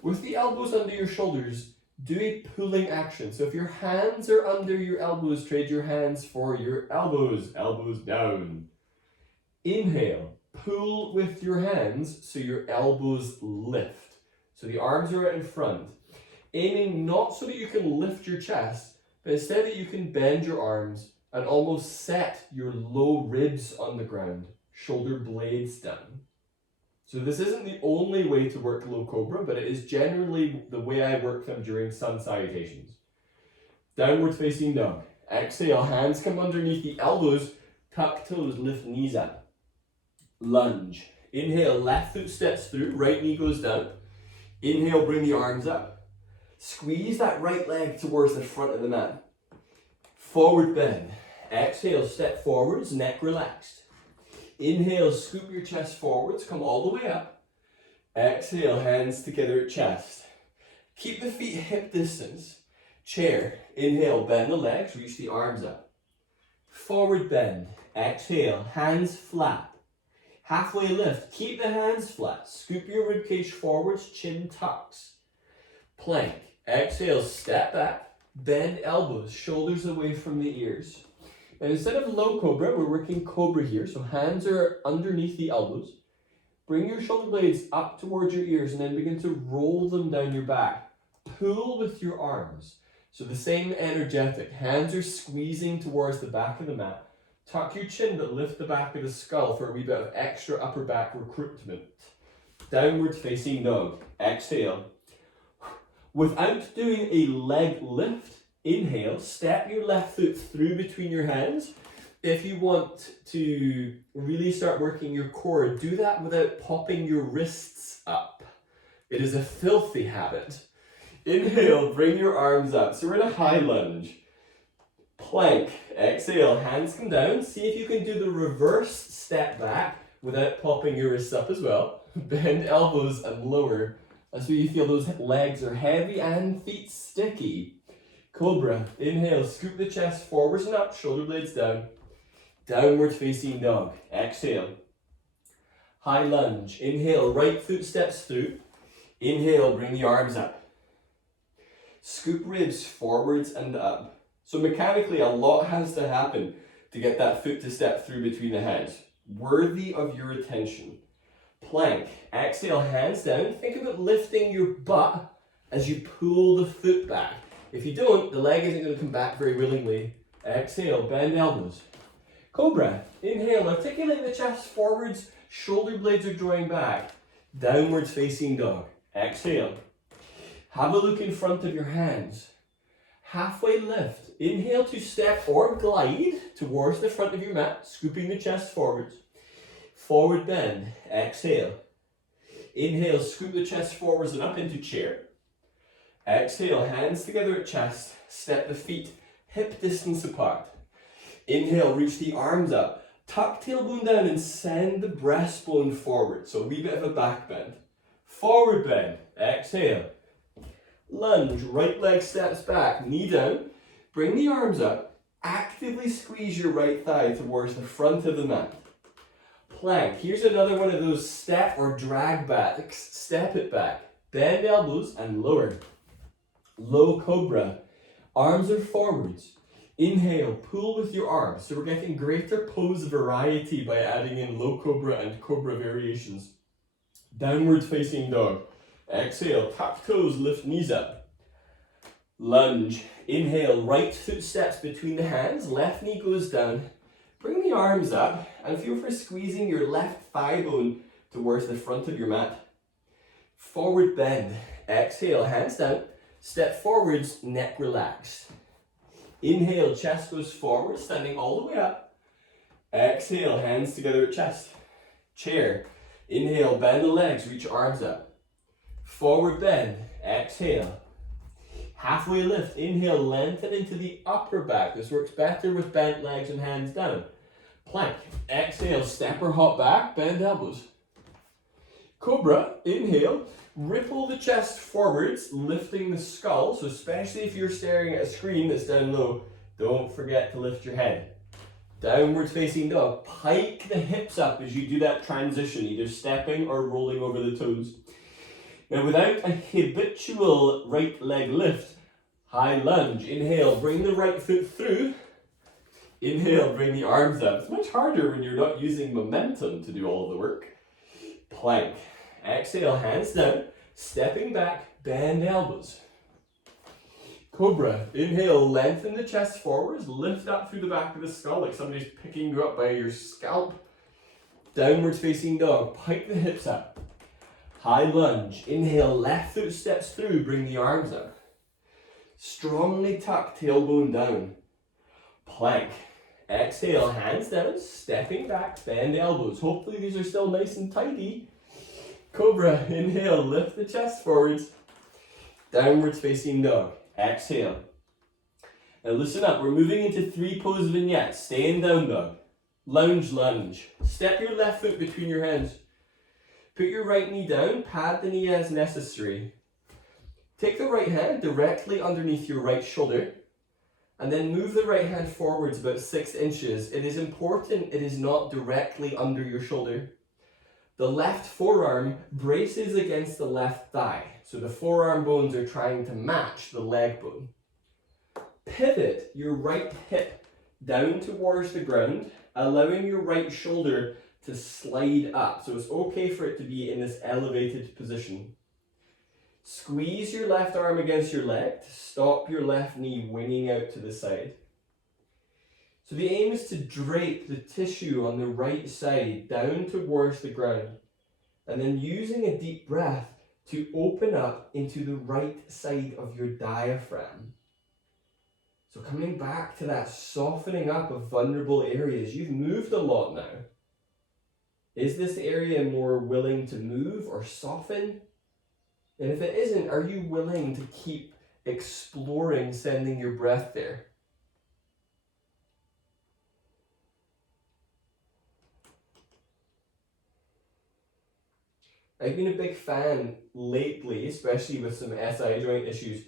With the elbows under your shoulders, do a pulling action. So if your hands are under your elbows, trade your hands for your elbows. Elbows down. Inhale. Pull with your hands so your elbows lift. So the arms are out in front. Aiming not so that you can lift your chest, but instead that you can bend your arms and almost set your low ribs on the ground, shoulder blades down. So this isn't the only way to work low Cobra, but it is generally the way I work them during sun salutations. Downward facing dog. Exhale, hands come underneath the elbows, tuck toes, lift knees up. Lunge. Inhale, left foot steps through, right knee goes down. Inhale, bring the arms up. Squeeze that right leg towards the front of the mat. Forward bend. Exhale, step forwards, neck relaxed. Inhale, scoop your chest forwards, come all the way up. Exhale, hands together at chest. Keep the feet hip distance. Chair. Inhale, bend the legs, reach the arms up. Forward bend. Exhale, hands flat. Halfway lift, keep the hands flat. Scoop your ribcage forwards, chin tucks. Plank. Exhale, step back. Bend elbows, shoulders away from the ears. And instead of low Cobra, we're working Cobra here. So hands are underneath the elbows. Bring your shoulder blades up towards your ears and then begin to roll them down your back. Pull with your arms. So the same energetic. Hands are squeezing towards the back of the mat. Tuck your chin but lift the back of the skull for a wee bit of extra upper back recruitment. Downward facing dog. Exhale. Without doing a leg lift, inhale, step your left foot through between your hands. If you want to really start working your core, do that without popping your wrists up. It is a filthy habit. Inhale, bring your arms up. So we're in a high lunge. Plank. Exhale, hands come down. See if you can do the reverse step back without popping your wrists up as well. Bend elbows and lower. That's where you feel those legs are heavy and feet sticky. Cobra. Inhale, scoop the chest forwards and up, shoulder blades down. Downward facing dog. Exhale. High lunge. Inhale, right foot steps through. Inhale, bring the arms up. Scoop ribs forwards and up. So mechanically, a lot has to happen to get that foot to step through between the hands. Worthy of your attention. Plank. Exhale, hands down. Think about lifting your butt as you pull the foot back. If you don't, the leg isn't going to come back very willingly Exhale, bend elbows. Cobra. Inhale, articulate the chest forwards, shoulder blades are drawing back. Downwards facing dog. Exhale. Have a look in front of your hands. Halfway lift. Inhale to step or glide towards the front of your mat, scooping the chest forwards. Forward bend. Exhale. Inhale, scoop the chest forwards and up into chair. Exhale, hands together at chest. Step the feet hip distance apart. Inhale, reach the arms up. Tuck tailbone down and send the breastbone forward. So a wee bit of a back bend. Forward bend. Exhale. Lunge, right leg steps back, knee down. Bring the arms up. Actively squeeze your right thigh towards the front of the mat. Plank. Here's another one of those step or drag backs. Step it back. Bend elbows and lower. Low cobra. Arms are forwards. Inhale, pull with your arms. So we're getting greater pose variety by adding in low cobra and cobra variations. Downward facing dog. Exhale, tuck toes, lift knees up. Lunge. Inhale, right foot steps between the hands, left knee goes down. Bring the arms up and feel for squeezing your left thigh bone towards the front of your mat. Forward bend. Exhale, hands down. Step forwards, neck relaxed. Inhale, chest goes forward, standing all the way up. Exhale, hands together at chest. Chair. Inhale, bend the legs, reach arms up. Forward bend. Exhale. Halfway lift. Inhale, lengthen into the upper back. This works better with bent legs and hands down. Plank. Exhale, step or hop back, bend elbows. Cobra. Inhale, ripple the chest forwards, lifting the skull. So especially if you're staring at a screen that's down low, don't forget to lift your head. Downward facing dog. Pike the hips up as you do that transition, either stepping or rolling over the toes. Now without a habitual right leg lift, high lunge. Inhale, bring the right foot through. Inhale, bring the arms up. It's much harder when you're not using momentum to do all of the work. Plank. Exhale, hands down. Stepping back, bend elbows. Cobra. Inhale, lengthen the chest forwards. Lift up through the back of the skull like somebody's picking you up by your scalp. Downwards facing dog. Pike the hips up. High lunge. Inhale, left foot steps through, bring the arms up. Strongly tuck, tailbone down. Plank. Exhale, hands down, stepping back, bend elbows. Hopefully these are still nice and tidy. Cobra. Inhale, lift the chest forwards. Downwards facing dog. Exhale. Now listen up, we're moving into 3 pose vignettes. Stay in down dog. Lounge lunge. Step your left foot between your hands. Put your right knee down, pad the knee as necessary. Take the right hand directly underneath your right shoulder and then move the right hand forwards about 6 inches. It is important it is not directly under your shoulder. The left forearm braces against the left thigh, so the forearm bones are trying to match the leg bone. Pivot your right hip down towards the ground, allowing your right shoulder to slide up. So it's okay for it to be in this elevated position. Squeeze your left arm against your leg to stop your left knee winging out to the side. So the aim is to drape the tissue on the right side down towards the ground, and then using a deep breath to open up into the right side of your diaphragm. So coming back to that softening up of vulnerable areas. You've moved a lot now. Is this area more willing to move or soften? And if it isn't, are you willing to keep exploring sending your breath there? I've been a big fan lately, especially with some SI joint issues,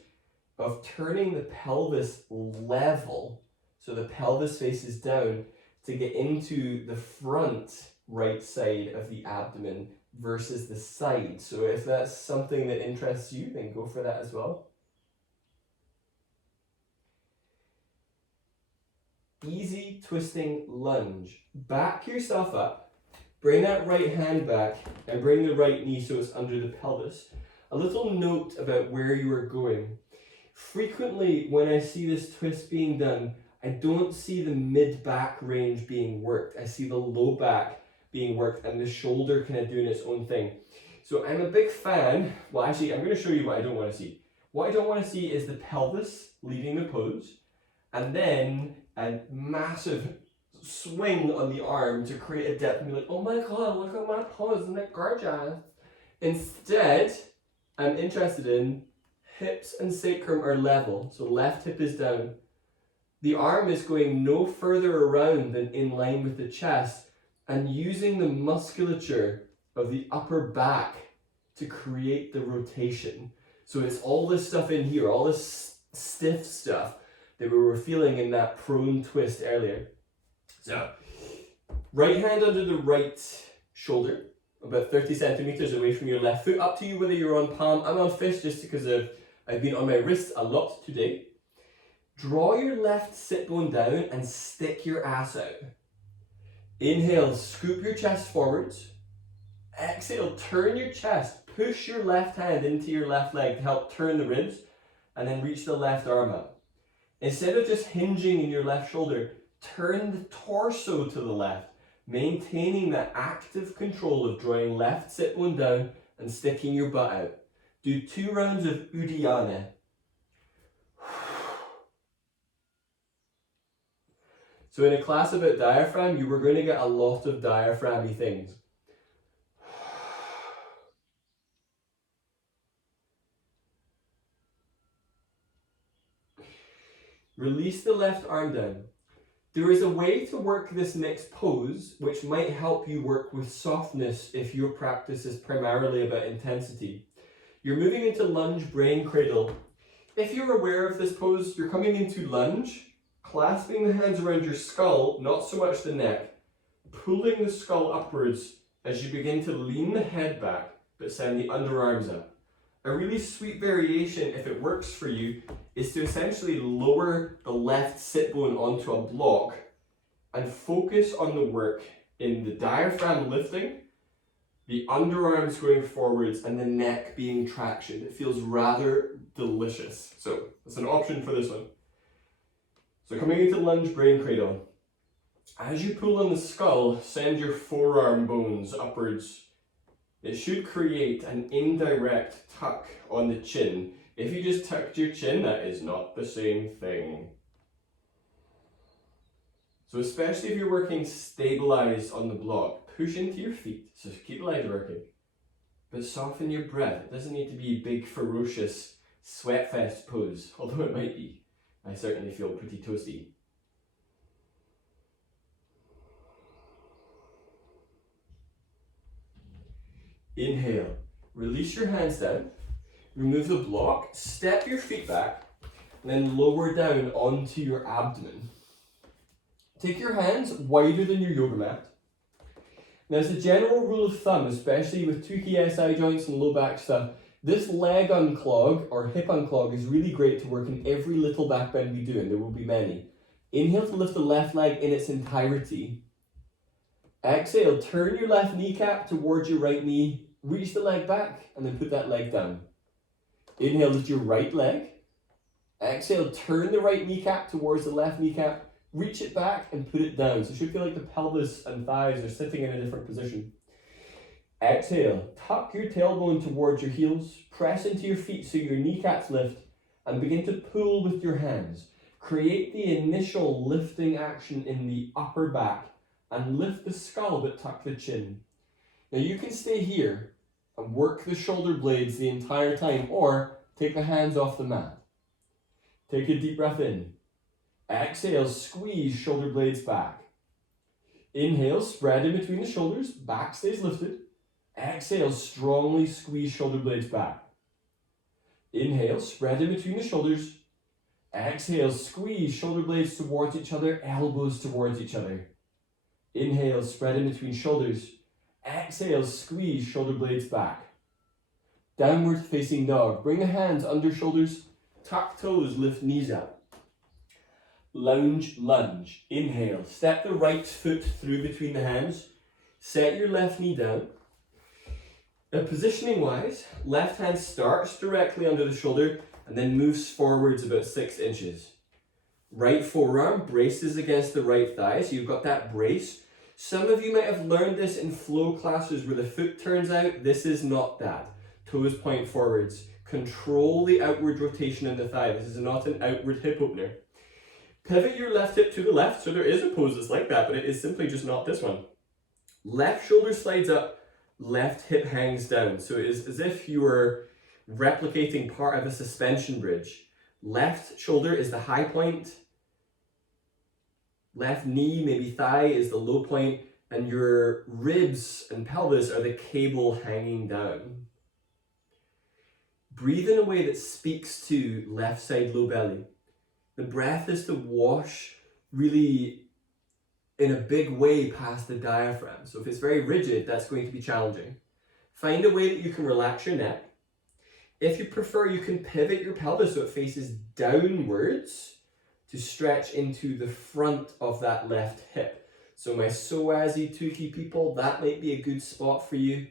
of turning the pelvis level, so the pelvis faces down, to get into the front right side of the abdomen versus the side. So if that's something that interests you, then go for that as well. Easy twisting lunge. Back yourself up. Bring that right hand back and bring the right knee so it's under the pelvis. A little note about where you are going. Frequently, when I see this twist being done, I don't see the mid-back range being worked. I see the low back being worked and the shoulder kind of doing its own thing. So I'm a big fan, well actually I'm going to show you what I don't want to see. What I don't want to see is the pelvis leading the pose and then a massive swing on the arm to create a depth and be like, oh my god, look at my pose, isn't it gorgeous? Instead, I'm interested in hips and sacrum are level, so left hip is down. The arm is going no further around than in line with the chest and using the musculature of the upper back to create the rotation. So it's all this stuff in here, all this stiff stuff that we were feeling in that prone twist earlier. So, right hand under the right shoulder, about 30 centimeters away from your left foot, up to you whether you're on palm. I'm on fist just because I've been on my wrists a lot today. Draw your left sit bone down and stick your ass out. Inhale, scoop your chest forwards. Exhale, turn your chest, push your left hand into your left leg to help turn the ribs, and then reach the left arm up. Instead of just hinging in your left shoulder, turn the torso to the left, maintaining that active control of drawing left sit bone down and sticking your butt out. Do 2 rounds of Uddiyana. So in a class about diaphragm, you were going to get a lot of diaphragmy things. Release the left arm down. There is a way to work this next pose which might help you work with softness if your practice is primarily about intensity. You're moving into lunge, brain cradle. If you're aware of this pose, you're coming into lunge, clasping the hands around your skull, not so much the neck, pulling the skull upwards as you begin to lean the head back, but send the underarms up. A really sweet variation, if it works for you, is to essentially lower the left sit bone onto a block and focus on the work in the diaphragm lifting, the underarms going forwards, and the neck being traction. It feels rather delicious. So that's an option for this one. So coming into lunge, brain cradle. As you pull on the skull, send your forearm bones upwards. It should create an indirect tuck on the chin. If you just tucked your chin, that is not the same thing. So especially if you're working stabilized on the block, push into your feet, so keep the legs working, but soften your breath. It doesn't need to be a big, ferocious sweat fest pose, although it might be. I certainly feel pretty toasty. Inhale, release your hands down, remove the block, step your feet back, and then lower down onto your abdomen. Take your hands wider than your yoga mat. Now, as a general rule of thumb, especially with 2 key SI joints and low back stuff, this leg unclog or hip unclog is really great to work in every little back bend we do, and there will be many. Inhale to lift the left leg in its entirety. Exhale, turn your left kneecap towards your right knee, reach the leg back, and then put that leg down. Inhale, lift your right leg. Exhale, turn the right kneecap towards the left kneecap, reach it back and put it down. So it should feel like the pelvis and thighs are sitting in a different position. Exhale, tuck your tailbone towards your heels, press into your feet so your kneecaps lift, and begin to pull with your hands. Create the initial lifting action in the upper back and lift the skull but tuck the chin. Now you can stay here and work the shoulder blades the entire time, or take the hands off the mat. Take a deep breath in. Exhale, squeeze shoulder blades back. Inhale, spread in between the shoulders, back stays lifted. Exhale, strongly squeeze shoulder blades back. Inhale, spread in between the shoulders. Exhale, squeeze shoulder blades towards each other, elbows towards each other. Inhale, spread in between shoulders. Exhale, squeeze shoulder blades back. Downward facing dog. Bring the hands under shoulders, tuck toes, lift knees up. Lounge, lunge. Inhale, step the right foot through between the hands. Set your left knee down. Now positioning wise, left hand starts directly under the shoulder and then moves forwards about 6 inches. Right forearm braces against the right thigh, so you've got that brace. Some of you might have learned this in flow classes where the foot turns out. This is not that. Toes point forwards. Control the outward rotation in the thigh. This is not an outward hip opener. Pivot your left hip to the left, so there is a pose that's like that, but it is simply just not this one. Left shoulder slides up, left hip hangs down. So it is as if you were replicating part of a suspension bridge. Left shoulder is the high point. Left knee, maybe thigh, is the low point, and your ribs and pelvis are the cable hanging down. Breathe in a way that speaks to left side low belly. The breath is to wash really in a big way past the diaphragm. So if it's very rigid, that's going to be challenging. Find a way that you can relax your neck. If you prefer, you can pivot your pelvis so it faces downwards to stretch into the front of that left hip. So my psoas-y toothy people, that might be a good spot for you.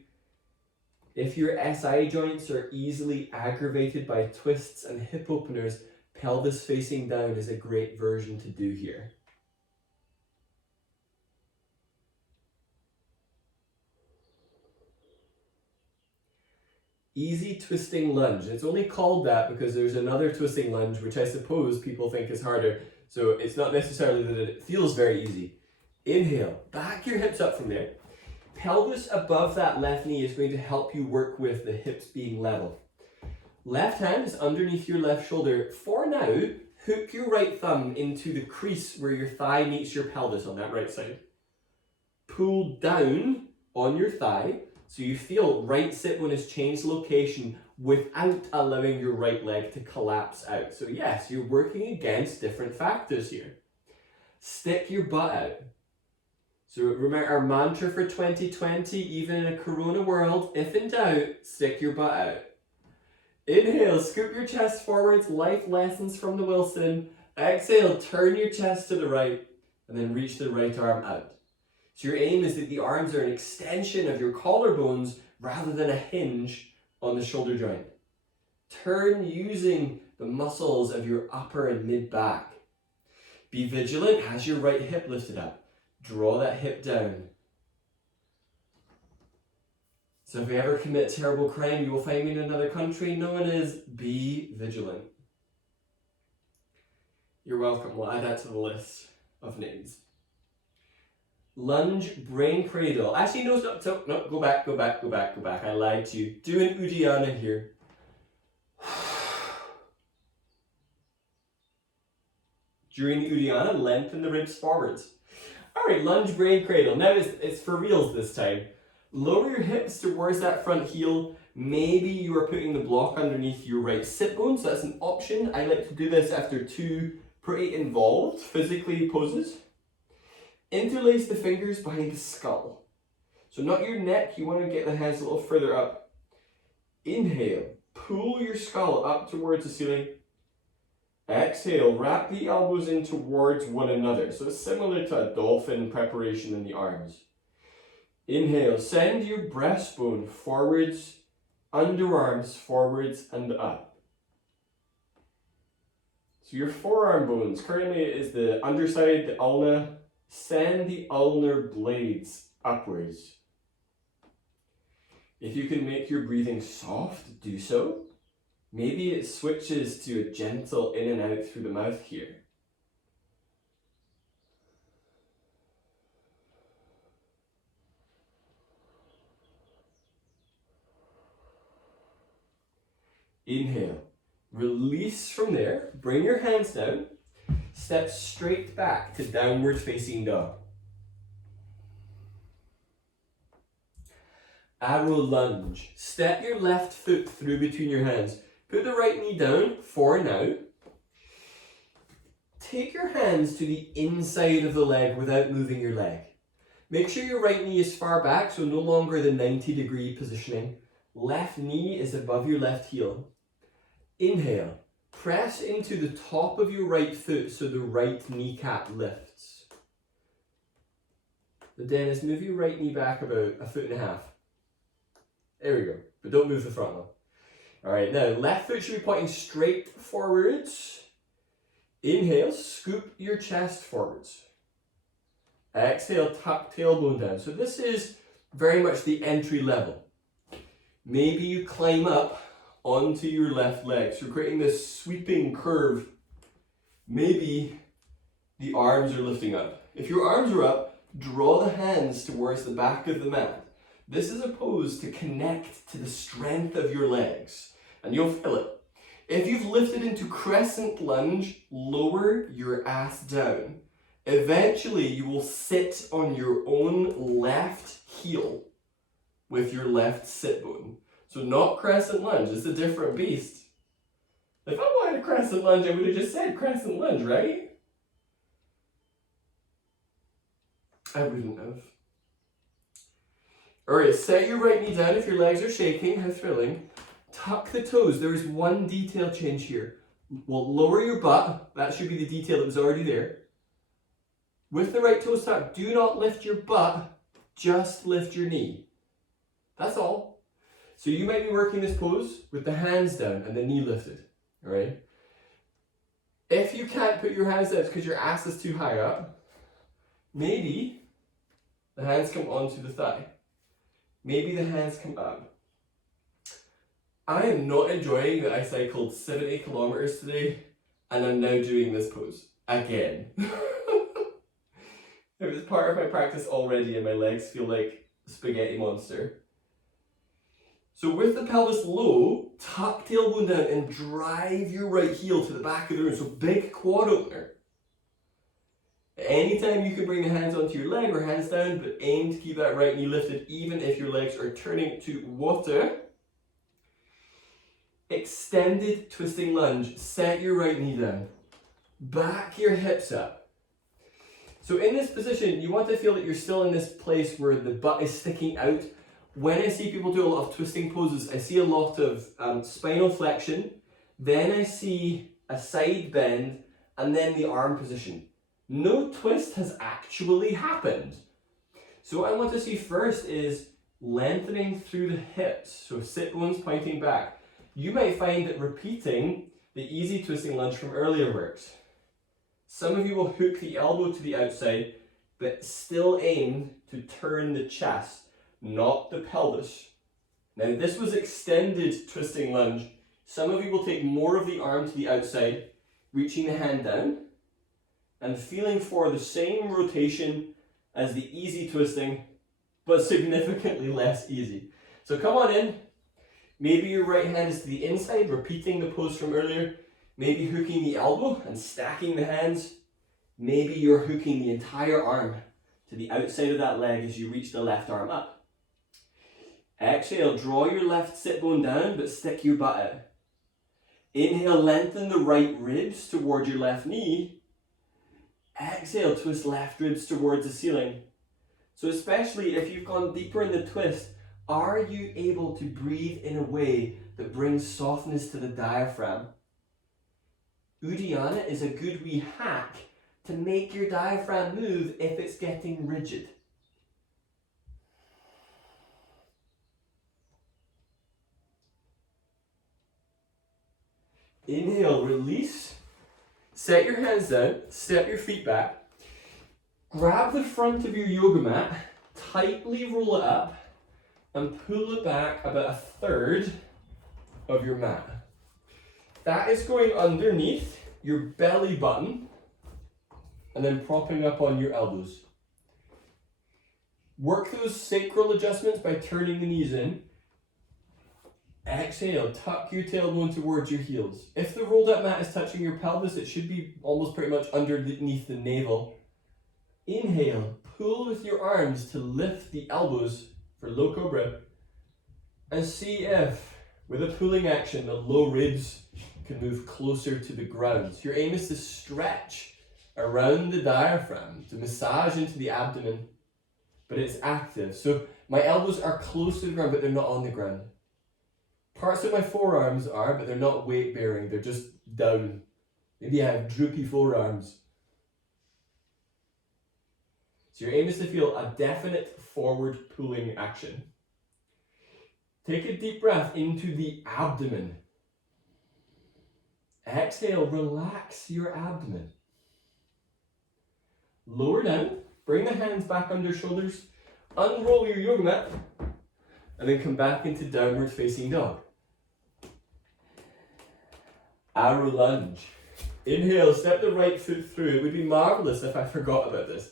If your SI joints are easily aggravated by twists and hip openers, pelvis facing down is a great version to do here. Easy twisting lunge. It's only called that because there's another twisting lunge, which I suppose people think is harder. So it's not necessarily that it feels very easy. Inhale, back your hips up from there. Pelvis above that left knee is going to help you work with the hips being level. Left hand is underneath your left shoulder. For now, hook your right thumb into the crease where your thigh meets your pelvis on that right side. Pull down on your thigh so you feel right sit bone has changed location without allowing your right leg to collapse out. So yes, you're working against different factors here. Stick your butt out. So remember our mantra for 2020, even in a corona world, if in doubt, stick your butt out. Inhale, scoop your chest forwards, life lessons from the Wilson. Exhale, turn your chest to the right, and then reach the right arm out. So your aim is that the arms are an extension of your collarbones rather than a hinge on the shoulder joint. Turn using the muscles of your upper and mid back. Be vigilant as your right hip lifted up. Draw that hip down. So if you ever commit terrible crime, you will find me in another country. No one is. Be vigilant. You're welcome. We'll add that to the list of names. Lunge, brain cradle. Actually, no, go back. I lied to you. Do an Uddiyana here. During the Uddiyana, lengthen the ribs forwards. All right, lunge, brain cradle. Now it's for reals this time. Lower your hips towards that front heel. Maybe you are putting the block underneath your right sit bone, so that's an option. I like to do this after two pretty involved physically poses. Interlace the fingers behind the skull. So not your neck, you want to get the hands a little further up. Inhale, pull your skull up towards the ceiling. Exhale, wrap the elbows in towards one another. So it's similar to a dolphin preparation in the arms. Inhale, send your breastbone forwards, underarms forwards and up. So your forearm bones, currently it is the underside, the ulna. Send the ulnar blades upwards. If you can make your breathing soft, do so. Maybe it switches to a gentle in and out through the mouth here. Inhale, release from there, bring your hands down, step straight back to downward facing dog. Arrow lunge, step your left foot through between your hands. Put the right knee down for now. Take your hands to the inside of the leg without moving your leg. Make sure your right knee is far back, so no longer the 90-degree positioning. Left knee is above your left heel. Inhale, press into the top of your right foot so the right kneecap lifts. But Dennis, move your right knee back about 1.5 feet. There we go, but don't move the front one. All right, now left foot should be pointing straight forwards. Inhale, scoop your chest forwards. Exhale, tuck tailbone down. So this is very much the entry level. Maybe you climb up onto your left leg. So you're creating this sweeping curve. Maybe the arms are lifting up. If your arms are up, draw the hands towards the back of the mat. This is a pose to connect to the strength of your legs, and you'll feel it. If you've lifted into crescent lunge, lower your ass down. Eventually, you will sit on your own left heel with your left sit bone. So not crescent lunge, it's a different beast. If I wanted a crescent lunge, I would have just said crescent lunge, right? I wouldn't have. Alright, set your right knee down if your legs are shaking. How thrilling. Tuck the toes. There is one detail change here. Well, lower your butt. That should be the detail that was already there. With the right toes tucked, do not lift your butt, just lift your knee. That's all. So you might be working this pose with the hands down and the knee lifted. Alright? If you can't put your hands down because your ass is too high up, maybe the hands come onto the thigh. Maybe the hands come up. I am not enjoying that I cycled 70 kilometers today and I'm now doing this pose again. It was part of my practice already and my legs feel like a spaghetti monster. So with the pelvis low, tuck tailbone down and drive your right heel to the back of the room. So big quad opener. Anytime you can bring the hands onto your leg or hands down, but aim to keep that right knee lifted even if your legs are turning to water. Extended twisting lunge. Set your right knee down. Back your hips up. So in this position, you want to feel that you're still in this place where the butt is sticking out. When I see people do a lot of twisting poses, I see a lot of spinal flexion. Then I see a side bend and then the arm position. No twist has actually happened. So what I want to see first is lengthening through the hips. So sit bones pointing back. You might find that repeating the easy twisting lunge from earlier works. Some of you will hook the elbow to the outside, but still aim to turn the chest, not the pelvis. Now this was extended twisting lunge. Some of you will take more of the arm to the outside, reaching the hand down, and feeling for the same rotation as the easy twisting, but significantly less easy. So come on in. Maybe your right hand is to the inside, repeating the pose from earlier. Maybe hooking the elbow and stacking the hands. Maybe you're hooking the entire arm to the outside of that leg as you reach the left arm up. Exhale, draw your left sit bone down, but stick your butt out. Inhale, lengthen the right ribs toward your left knee. Exhale, twist left ribs towards the ceiling. So especially if you've gone deeper in the twist, are you able to breathe in a way that brings softness to the diaphragm? Uddiyana is a good wee hack to make your diaphragm move if it's getting rigid. Inhale, release. Set your hands down, step your feet back. Grab the front of your yoga mat, tightly roll it up, and pull it back about 1/3 of your mat. That is going underneath your belly button and then propping up on your elbows. Work those sacral adjustments by turning the knees in. Exhale, tuck your tailbone towards your heels. If the rolled up mat is touching your pelvis, it should be almost pretty much underneath the navel. Inhale, pull with your arms to lift the elbows for low cobra. And see if, with a pulling action, the low ribs can move closer to the ground. So your aim is to stretch around the diaphragm, to massage into the abdomen, but it's active. So my elbows are close to the ground, but they're not on the ground. Parts of my forearms are, but they're not weight bearing, they're just down. Maybe I have droopy forearms. So your aim is to feel a definite forward pulling action. Take a deep breath into the abdomen. Exhale, relax your abdomen. Lower down, bring the hands back under shoulders, unroll your yoga mat, and then come back into downward facing dog. Arrow lunge. Inhale, step the right foot through. It would be marvelous if I forgot about this.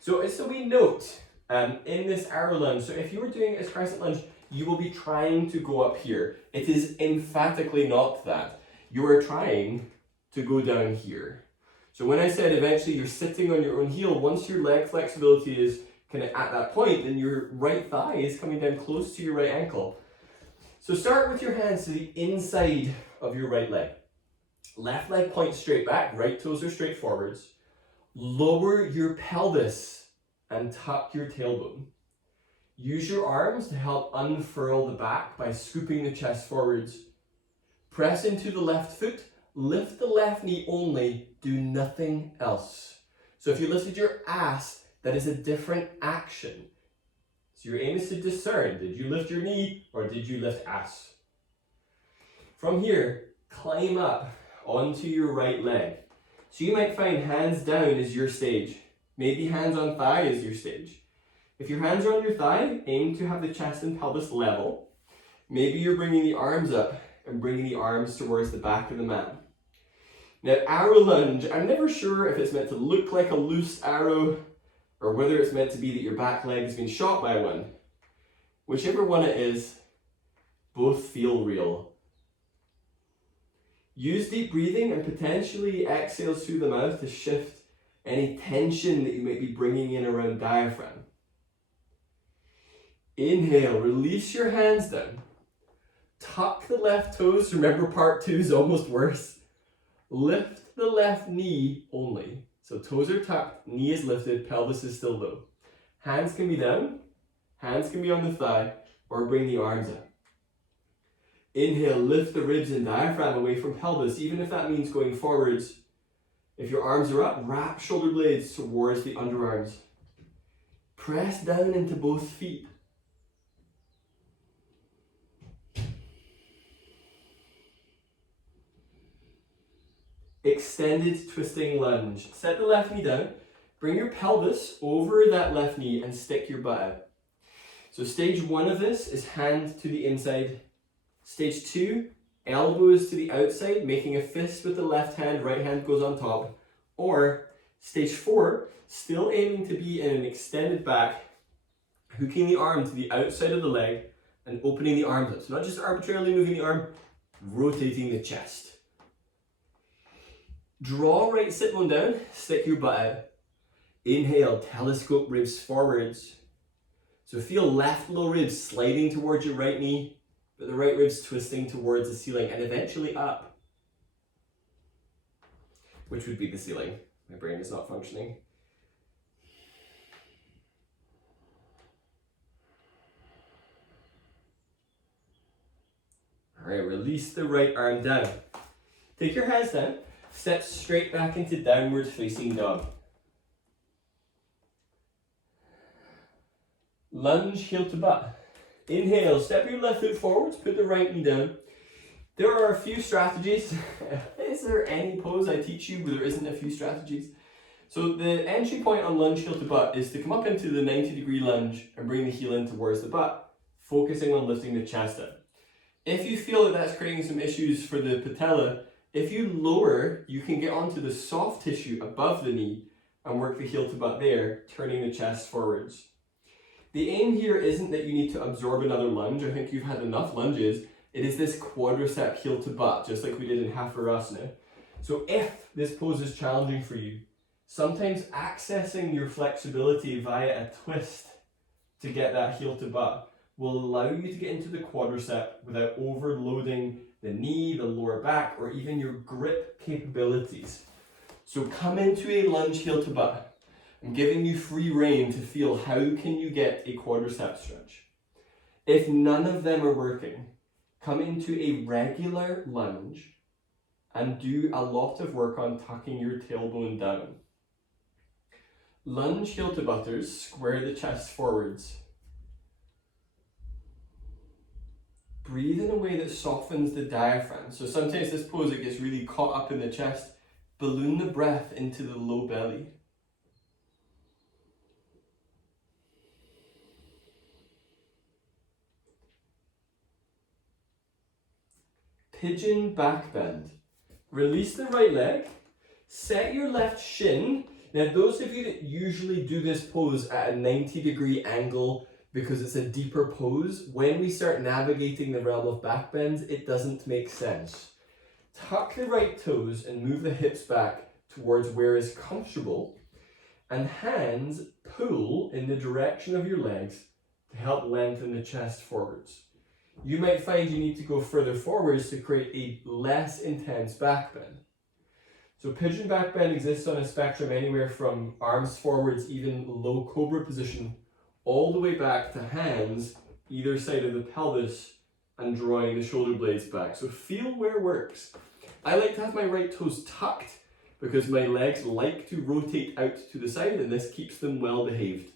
So it's a wee note in this arrow lunge. So if you were doing it as crescent lunge, you will be trying to go up here. It is emphatically not that. You are trying to go down here. So when I said eventually you're sitting on your own heel, once your leg flexibility is kind of at that point, then your right thigh is coming down close to your right ankle. So start with your hands to the inside of your right leg. Left leg points straight back, right toes are straight forwards. Lower your pelvis and tuck your tailbone. Use your arms to help unfurl the back by scooping the chest forwards. Press into the left foot, lift the left knee only, do nothing else. So if you lifted your ass, that is a different action. So your aim is to discern, did you lift your knee or did you lift ass? From here, climb up onto your right leg. So you might find hands down is your stage. Maybe hands on thigh is your stage. If your hands are on your thigh, aim to have the chest and pelvis level. Maybe you're bringing the arms up and bringing the arms towards the back of the mat. Now, arrow lunge, I'm never sure if it's meant to look like a loose arrow or whether it's meant to be that your back leg has been shot by one. Whichever one it is, both feel real. Use deep breathing and potentially exhales through the mouth to shift any tension that you might be bringing in around diaphragm. Inhale, release your hands down. Tuck the left toes. Remember, part 2 is almost worse. Lift the left knee only. So toes are tucked, knee is lifted, pelvis is still low. Hands can be down, hands can be on the thigh, or bring the arms up. Inhale, lift the ribs and diaphragm away from pelvis, even if that means going forwards. If your arms are up, wrap shoulder blades towards the underarms. Press down into both feet. Extended twisting lunge. Set the left knee down, bring your pelvis over that left knee and stick your butt out. So stage 1 of this is hand to the inside. Stage 2, elbows to the outside, making a fist with the left hand, right hand goes on top. Or stage 4, still aiming to be in an extended back, hooking the arm to the outside of the leg and opening the arms up. So not just arbitrarily moving the arm, rotating the chest. Draw right sit bone down, stick your butt out. Inhale, telescope ribs forwards. So feel left low ribs sliding towards your right knee, but the right ribs twisting towards the ceiling and eventually up. Which would be the ceiling. My brain is not functioning. All right, release the right arm down. Take your hands down. Step straight back into downward facing dog. Lunge heel to butt. Inhale, step your left foot forwards, put the right knee down. There are a few strategies. Is there any pose I teach you where there isn't a few strategies? So the entry point on lunge heel to butt is to come up into the 90-degree lunge and bring the heel in towards the butt, focusing on lifting the chest up. If you feel that that's creating some issues for the patella, if you lower, you can get onto the soft tissue above the knee and work the heel to butt there, turning the chest forwards. The aim here isn't that you need to absorb another lunge. I think you've had enough lunges. It is this quadricep heel to butt, just like we did in Hardening. So if this pose is challenging for you, sometimes accessing your flexibility via a twist to get that heel to butt will allow you to get into the quadricep without overloading the knee, the lower back, or even your grip capabilities. So come into a lunge heel to butt. I'm giving you free rein to feel how can you get a quadricep stretch. If none of them are working, come into a regular lunge and do a lot of work on tucking your tailbone down. Lunge heel to butters, square the chest forwards. Breathe in a way that softens the diaphragm. So sometimes this pose, it gets really caught up in the chest. Balloon the breath into the low belly. Pidgin backbend. Release the right leg. Set your left shin. Now, those of you that usually do this pose at a 90-degree angle because it's a deeper pose, when we start navigating the realm of backbends, it doesn't make sense. Tuck the right toes and move the hips back towards where is comfortable, and hands pull in the direction of your legs to help lengthen the chest forwards. You might find you need to go further forwards to create a less intense backbend. So Pidgin backbend exists on a spectrum anywhere from arms forwards, even low Cobra position, all the way back to hands either side of the pelvis and drawing the shoulder blades back. So feel where works. I like to have my right toes tucked because my legs like to rotate out to the side, and this keeps them well behaved.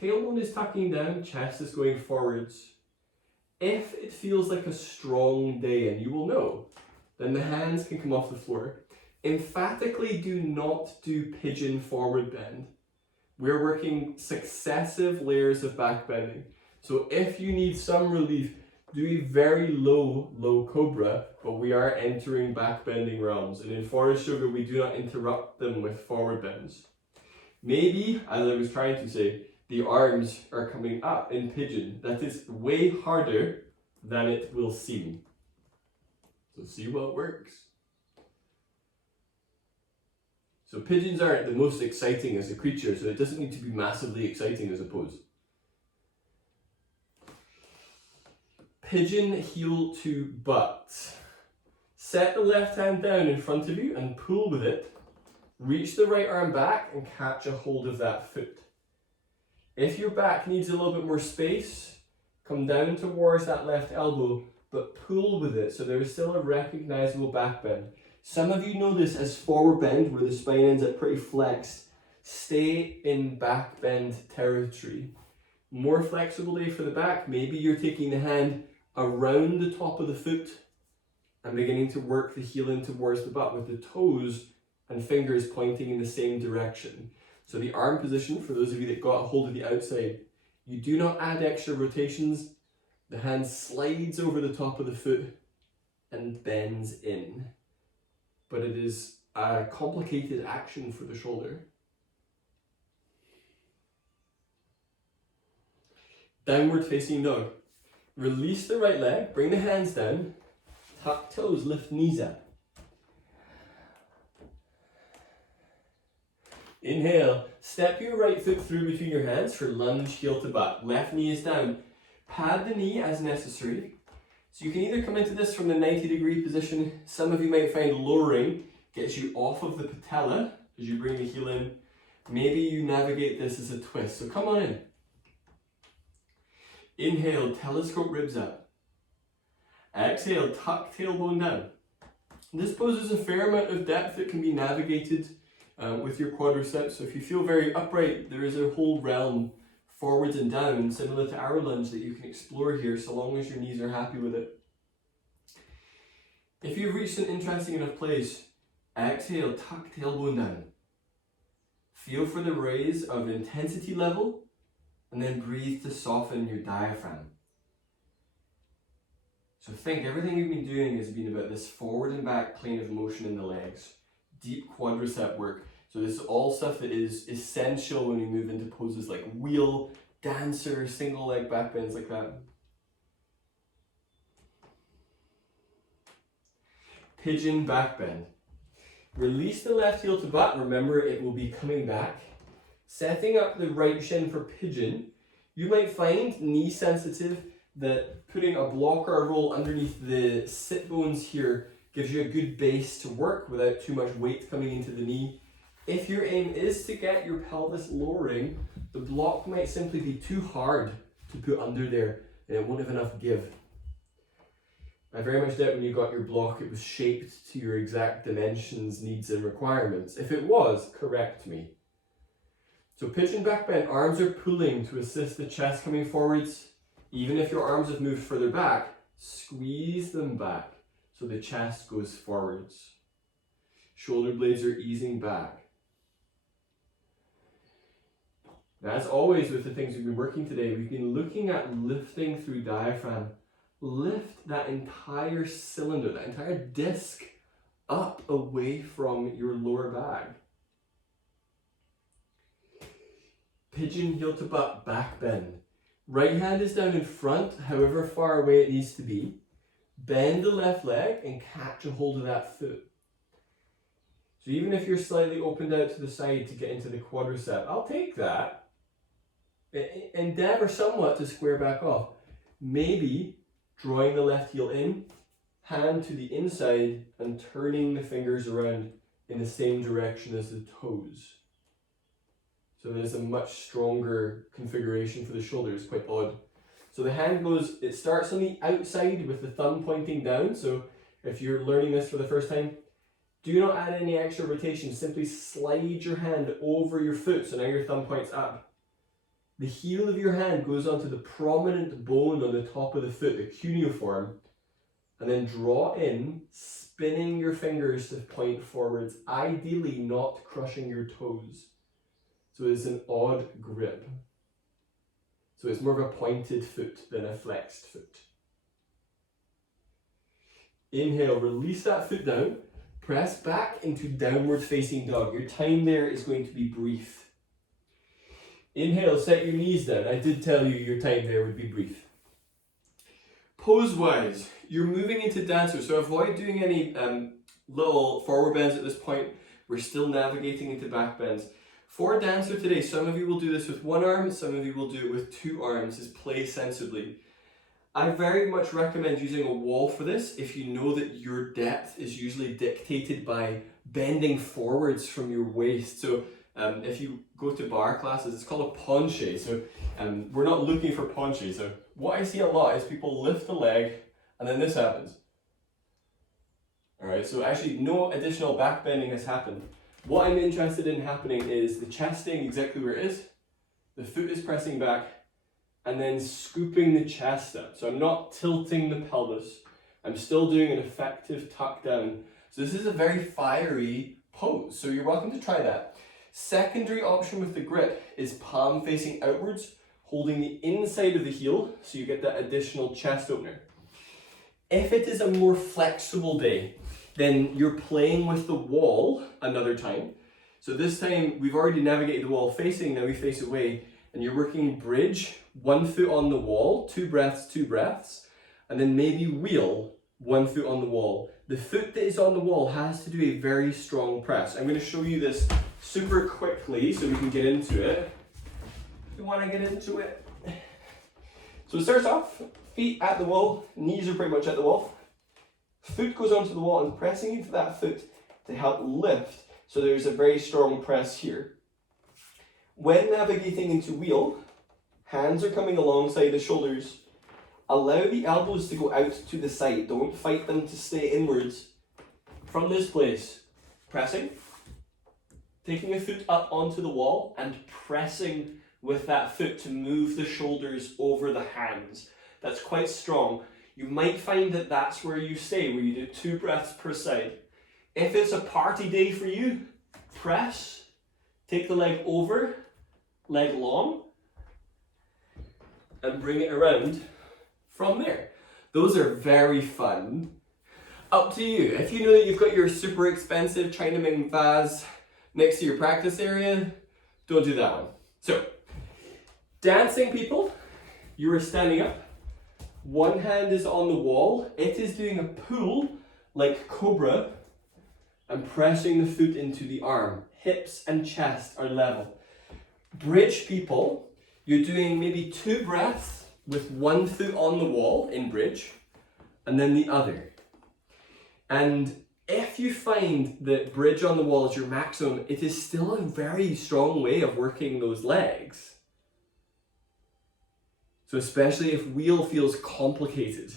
Tailbone is tucking down, chest is going forwards. If it feels like a strong day, and you will know, then the hands can come off the floor. Emphatically do not do pigeon forward bend. We're working successive layers of back bending. So if you need some relief, do a very low Cobra, but we are entering back bending realms. And in Forrest Yoga, we do not interrupt them with forward bends. Maybe, as I was trying to say, the arms are coming up in pigeon. That is way harder than it will seem. So see what works. So pigeons aren't the most exciting as a creature, so it doesn't need to be massively exciting as a pose. Pigeon heel to butt. Set the left hand down in front of you and pull with it. Reach the right arm back and catch a hold of that foot. If your back needs a little bit more space, come down towards that left elbow, but pull with it so there is still a recognizable back bend. Some of you know this as forward bend, where the spine ends up pretty flexed. Stay in back bend territory. More flexible day for the back. Maybe you're taking the hand around the top of the foot and beginning to work the heel in towards the butt with the toes and fingers pointing in the same direction. So the arm position, for those of you that got a hold of the outside, you do not add extra rotations. The hand slides over the top of the foot and bends in. But it is a complicated action for the shoulder. Downward facing dog. Release the right leg, bring the hands down, tuck toes, lift knees up. Inhale, step your right foot through between your hands for lunge, heel to butt. Left knee is down. Pad the knee as necessary. So you can either come into this from the 90-degree position. Some of you might find lowering gets you off of the patella as you bring the heel in. Maybe you navigate this as a twist. So come on in. Inhale, telescope ribs up. Exhale, tuck tailbone down. This poses a fair amount of depth that can be navigated with your quadriceps. So if you feel very upright, there is a whole realm forwards and down, similar to our lunge, that you can explore here so long as your knees are happy with it. If you've reached an interesting enough place, exhale, tuck tailbone down. Feel for the raise of intensity level, and then breathe to soften your diaphragm. So think, everything we've been doing has been about this forward and back plane of motion in the legs, deep quadricep work. So this is all stuff that is essential when we move into poses like wheel, dancer, single leg back bends like that. Pigeon back bend. Release the left heel to butt. Remember, it will be coming back. Setting up the right shin for pigeon. You might find, knee sensitive, that putting a block or a roll underneath the sit bones here gives you a good base to work without too much weight coming into the knee. If your aim is to get your pelvis lowering, the block might simply be too hard to put under there and it won't have enough give. I very much doubt when you got your block it was shaped to your exact dimensions, needs and requirements. If it was, correct me. So pigeon back bend, arms are pulling to assist the chest coming forwards. Even if your arms have moved further back, squeeze them back so the chest goes forwards. Shoulder blades are easing back. Now, as always with the things we've been working today, we've been looking at lifting through diaphragm. Lift that entire cylinder, that entire disc up away from your lower back. Pigeon heel to butt back bend. Right hand is down in front, however far away it needs to be. Bend the left leg and catch a hold of that foot. So even if you're slightly opened out to the side to get into the quadricep, I'll take that. Endeavor somewhat to square back off. Maybe drawing the left heel in, hand to the inside and turning the fingers around in the same direction as the toes. So there's a much stronger configuration for the shoulders, quite odd. So the hand goes, it starts on the outside with the thumb pointing down. So if you're learning this for the first time, do not add any extra rotation, simply slide your hand over your foot, so now your thumb points up. The heel of your hand goes onto the prominent bone on the top of the foot, the cuneiform, and then draw in, spinning your fingers to point forwards, ideally not crushing your toes. So it's an odd grip. So it's more of a pointed foot than a flexed foot. Inhale, release that foot down, press back into downward facing dog. Your time there is going to be brief. Inhale, set your knees down. I did tell you your time there would be brief. Pose-wise, you're moving into dancer, so avoid doing any little forward bends at this point. We're still navigating into back bends. For dancer today, some of you will do this with one arm, some of you will do it with two arms, is play sensibly. I very much recommend using a wall for this if you know that your depth is usually dictated by bending forwards from your waist. So if you go to bar classes, it's called a penché. So we're not looking for penché. So what I see a lot is people lift the leg and then this happens. All right, so actually no additional back bending has happened. What I'm interested in happening is the chest staying exactly where it is, the foot is pressing back, and then scooping the chest up. So I'm not tilting the pelvis. I'm still doing an effective tuck down. So this is a very fiery pose. So you're welcome to try that. Secondary option with the grip is palm facing outwards, holding the inside of the heel so you get that additional chest opener. If it is a more flexible day, then you're playing with the wall another time. So this time we've already navigated the wall facing, now we face away, and you're working bridge, one foot on the wall, 2 breaths, and then maybe wheel, 1 foot on the wall. The foot that is on the wall has to do a very strong press. I'm going to show you this super quickly so we can get into it. You want to get into it? So it starts off, feet at the wall, knees are pretty much at the wall. Foot goes onto the wall and pressing into that foot to help lift. So there's a very strong press here. When navigating into wheel, hands are coming alongside the shoulders. Allow the elbows to go out to the side. Don't fight them to stay inwards. From this place, pressing, taking a foot up onto the wall and pressing with that foot to move the shoulders over the hands. That's quite strong. You might find that that's where you stay, where you do 2 breaths per side. If it's a party day for you, press, take the leg over, leg long, and bring it around from there. Those are very fun. Up to you. If you know that you've got your super expensive Chinaman vase next to your practice area, don't do that one. So, dancing people, you are standing up. One hand is on the wall. It is doing a pull like Cobra and pressing the foot into the arm. Hips and chest are level. Bridge people, you're doing maybe 2 breaths with 1 foot on the wall in bridge and then the other. And if you find that bridge on the wall is your maximum, it is still a very strong way of working those legs. So especially if wheel feels complicated.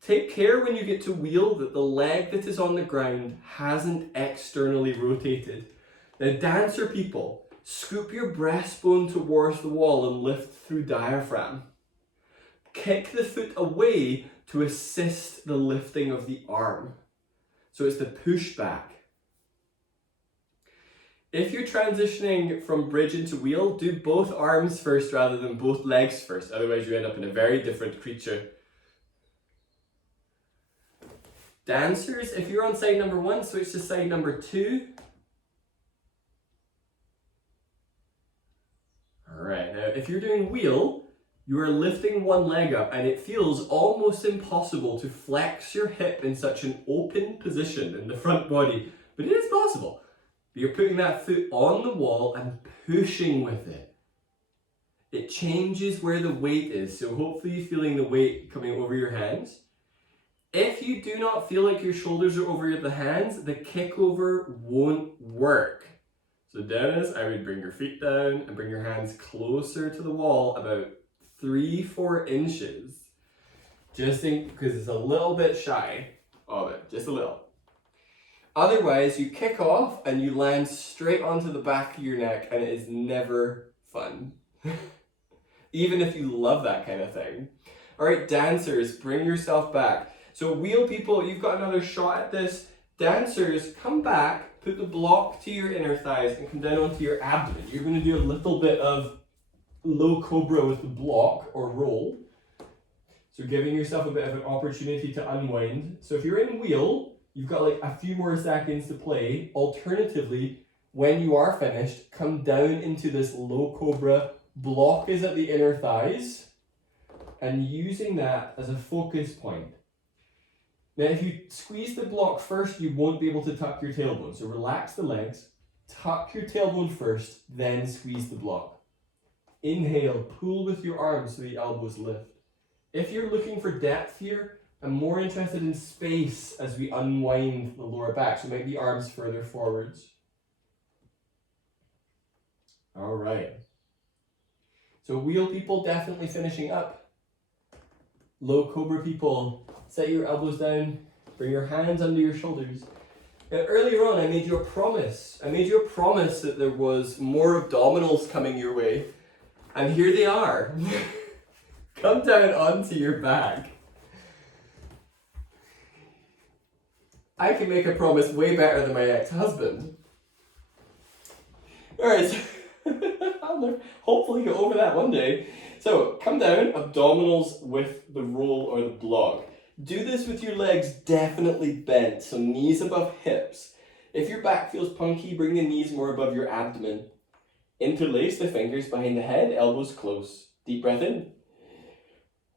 Take care when you get to wheel that the leg that is on the ground hasn't externally rotated. Now dancer people, scoop your breastbone towards the wall and lift through diaphragm. kick the foot away to assist the lifting of the arm. So it's the push back. If you're transitioning from bridge into wheel, do both arms first rather than both legs first. Otherwise you end up in a very different creature. Dancers, if you're on side number 1, switch to side number 2. Alright, now if you're doing wheel, you are lifting one leg up and it feels almost impossible to flex your hip in such an open position in the front body, but it is possible. You're putting that foot on the wall and pushing with it. It changes where the weight is, so hopefully you're feeling the weight coming over your hands. If you do not feel like your shoulders are over the hands, the kickover won't work. So Dennis, I would bring your feet down and bring your hands closer to the wall, about 3-4 inches. Just because it's a little bit shy of it, just a little. Otherwise, you kick off and you land straight onto the back of your neck and it is never fun. Even if you love that kind of thing. All right, dancers, bring yourself back. So wheel people, you've got another shot at this. Dancers, come back, put the block to your inner thighs and come down onto your abdomen. You're going to do a little bit of low cobra with the block or roll. So giving yourself a bit of an opportunity to unwind. So if you're in wheel, you've got like a few more seconds to play. Alternatively, when you are finished, come down into this low cobra. Block is at the inner thighs and using that as a focus point. Now, if you squeeze the block first, you won't be able to tuck your tailbone. So relax the legs, tuck your tailbone first, then squeeze the block. Inhale, pull with your arms so the elbows lift. If you're looking for depth here, I'm more interested in space as we unwind the lower back. So maybe arms further forwards. All right. So wheel people definitely finishing up. Low cobra people, set your elbows down, bring your hands under your shoulders. Now, earlier on, I made you a promise. I made you a promise that there was more abdominals coming your way. And here they are. Come down onto your back. I can make a promise way better than my ex-husband. Alright, I'll hopefully get over that one day. So, come down, abdominals with the roll or the block. Do this with your legs definitely bent, so knees above hips. If your back feels punky, bring the knees more above your abdomen. Interlace the fingers behind the head, elbows close. Deep breath in.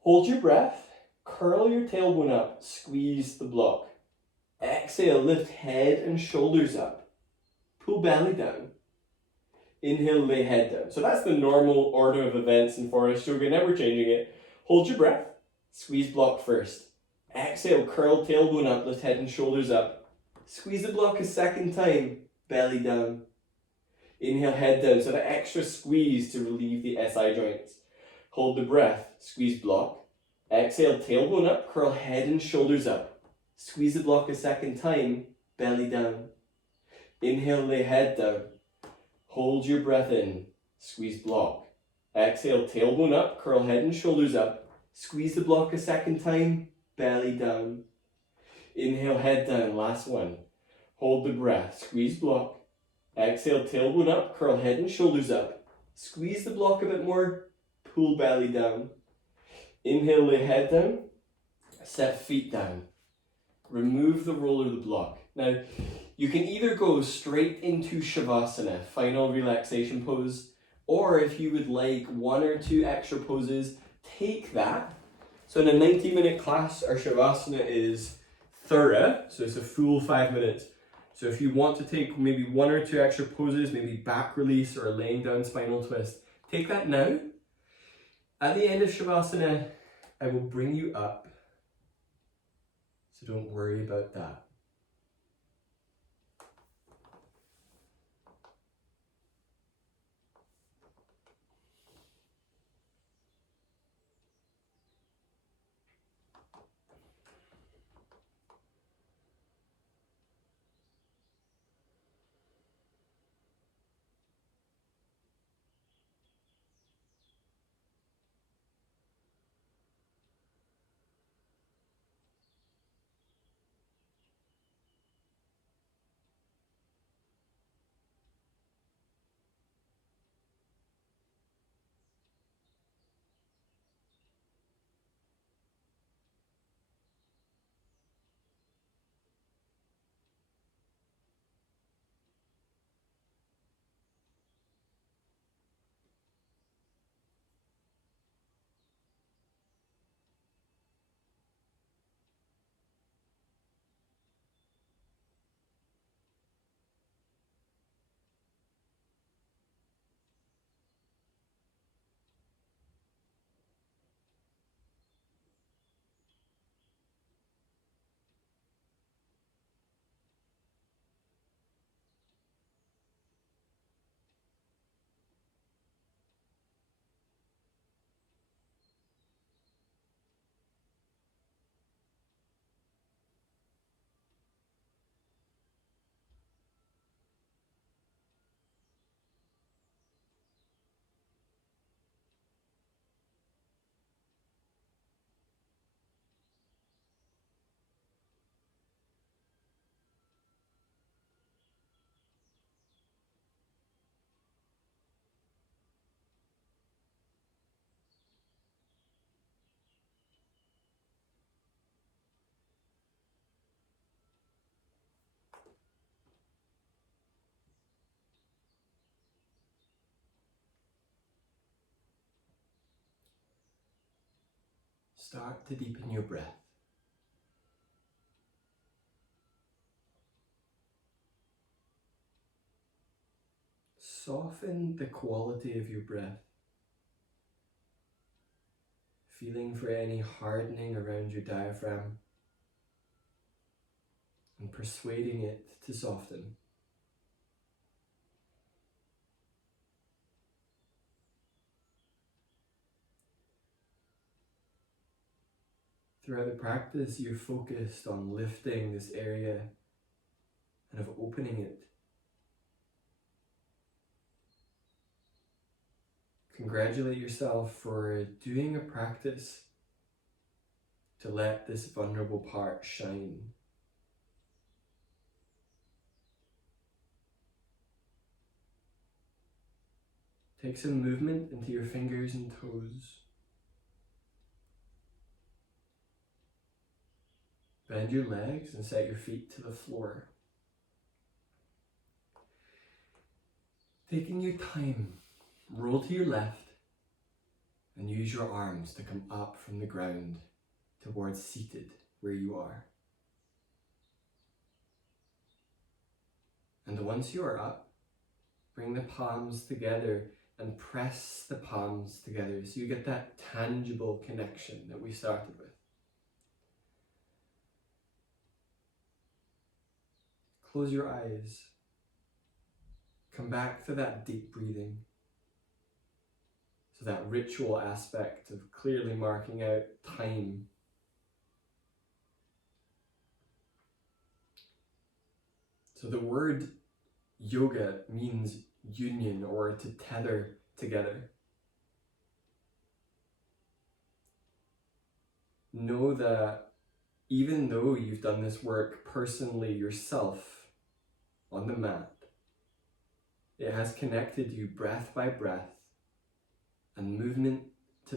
Hold your breath, curl your tailbone up, squeeze the block. Exhale, lift head and shoulders up. Pull belly down. Inhale, lay head down. So that's the normal order of events in Forrest Yoga. Now we're changing it. Hold your breath, squeeze block first. Exhale, curl tailbone up, lift head and shoulders up. Squeeze the block a second time, belly down. Inhale, head down, so that extra squeeze to relieve the SI joints. Hold the breath, squeeze block. Exhale, tailbone up, curl head and shoulders up. Squeeze the block a second time, belly down. Inhale, lay head down. Hold your breath in, squeeze block. Exhale, tailbone up, curl head and shoulders up. Squeeze the block a second time, belly down. Inhale, head down, last one. Hold the breath, squeeze block. Exhale, tailbone up, curl head and shoulders up. Squeeze the block a bit more, pull belly down. Inhale, lay head down. Set feet down. Remove the roll or the block. Now, you can either go straight into Shavasana, final relaxation pose, or if you would like 1 or 2 extra poses, take that. So in a 90-minute class, our Shavasana is thorough, so it's a full 5 minutes. So if you want to take maybe 1 or 2 extra poses, maybe back release or laying down spinal twist, take that now. At the end of Shavasana, I will bring you up. So don't worry about that. start to deepen your breath. Soften the quality of your breath, feeling for any hardening around your diaphragm and persuading it to soften. Throughout the practice, you're focused on lifting this area and of opening it. Congratulate yourself for doing a practice to let this vulnerable part shine. Take some movement into your fingers and toes. Bend your legs and set your feet to the floor. Taking your time, roll to your left and use your arms to come up from the ground towards seated where you are. And once you are up, bring the palms together and press the palms together so you get that tangible connection that we started with. Close your eyes. Come back to that deep breathing. So that ritual aspect of clearly marking out time. So the word yoga means union or to tether together. Know that even though you've done this work personally yourself on the mat, it has connected you breath by breath and movement to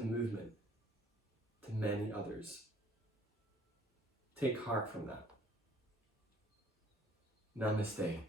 many others. Take heart from that. Namaste.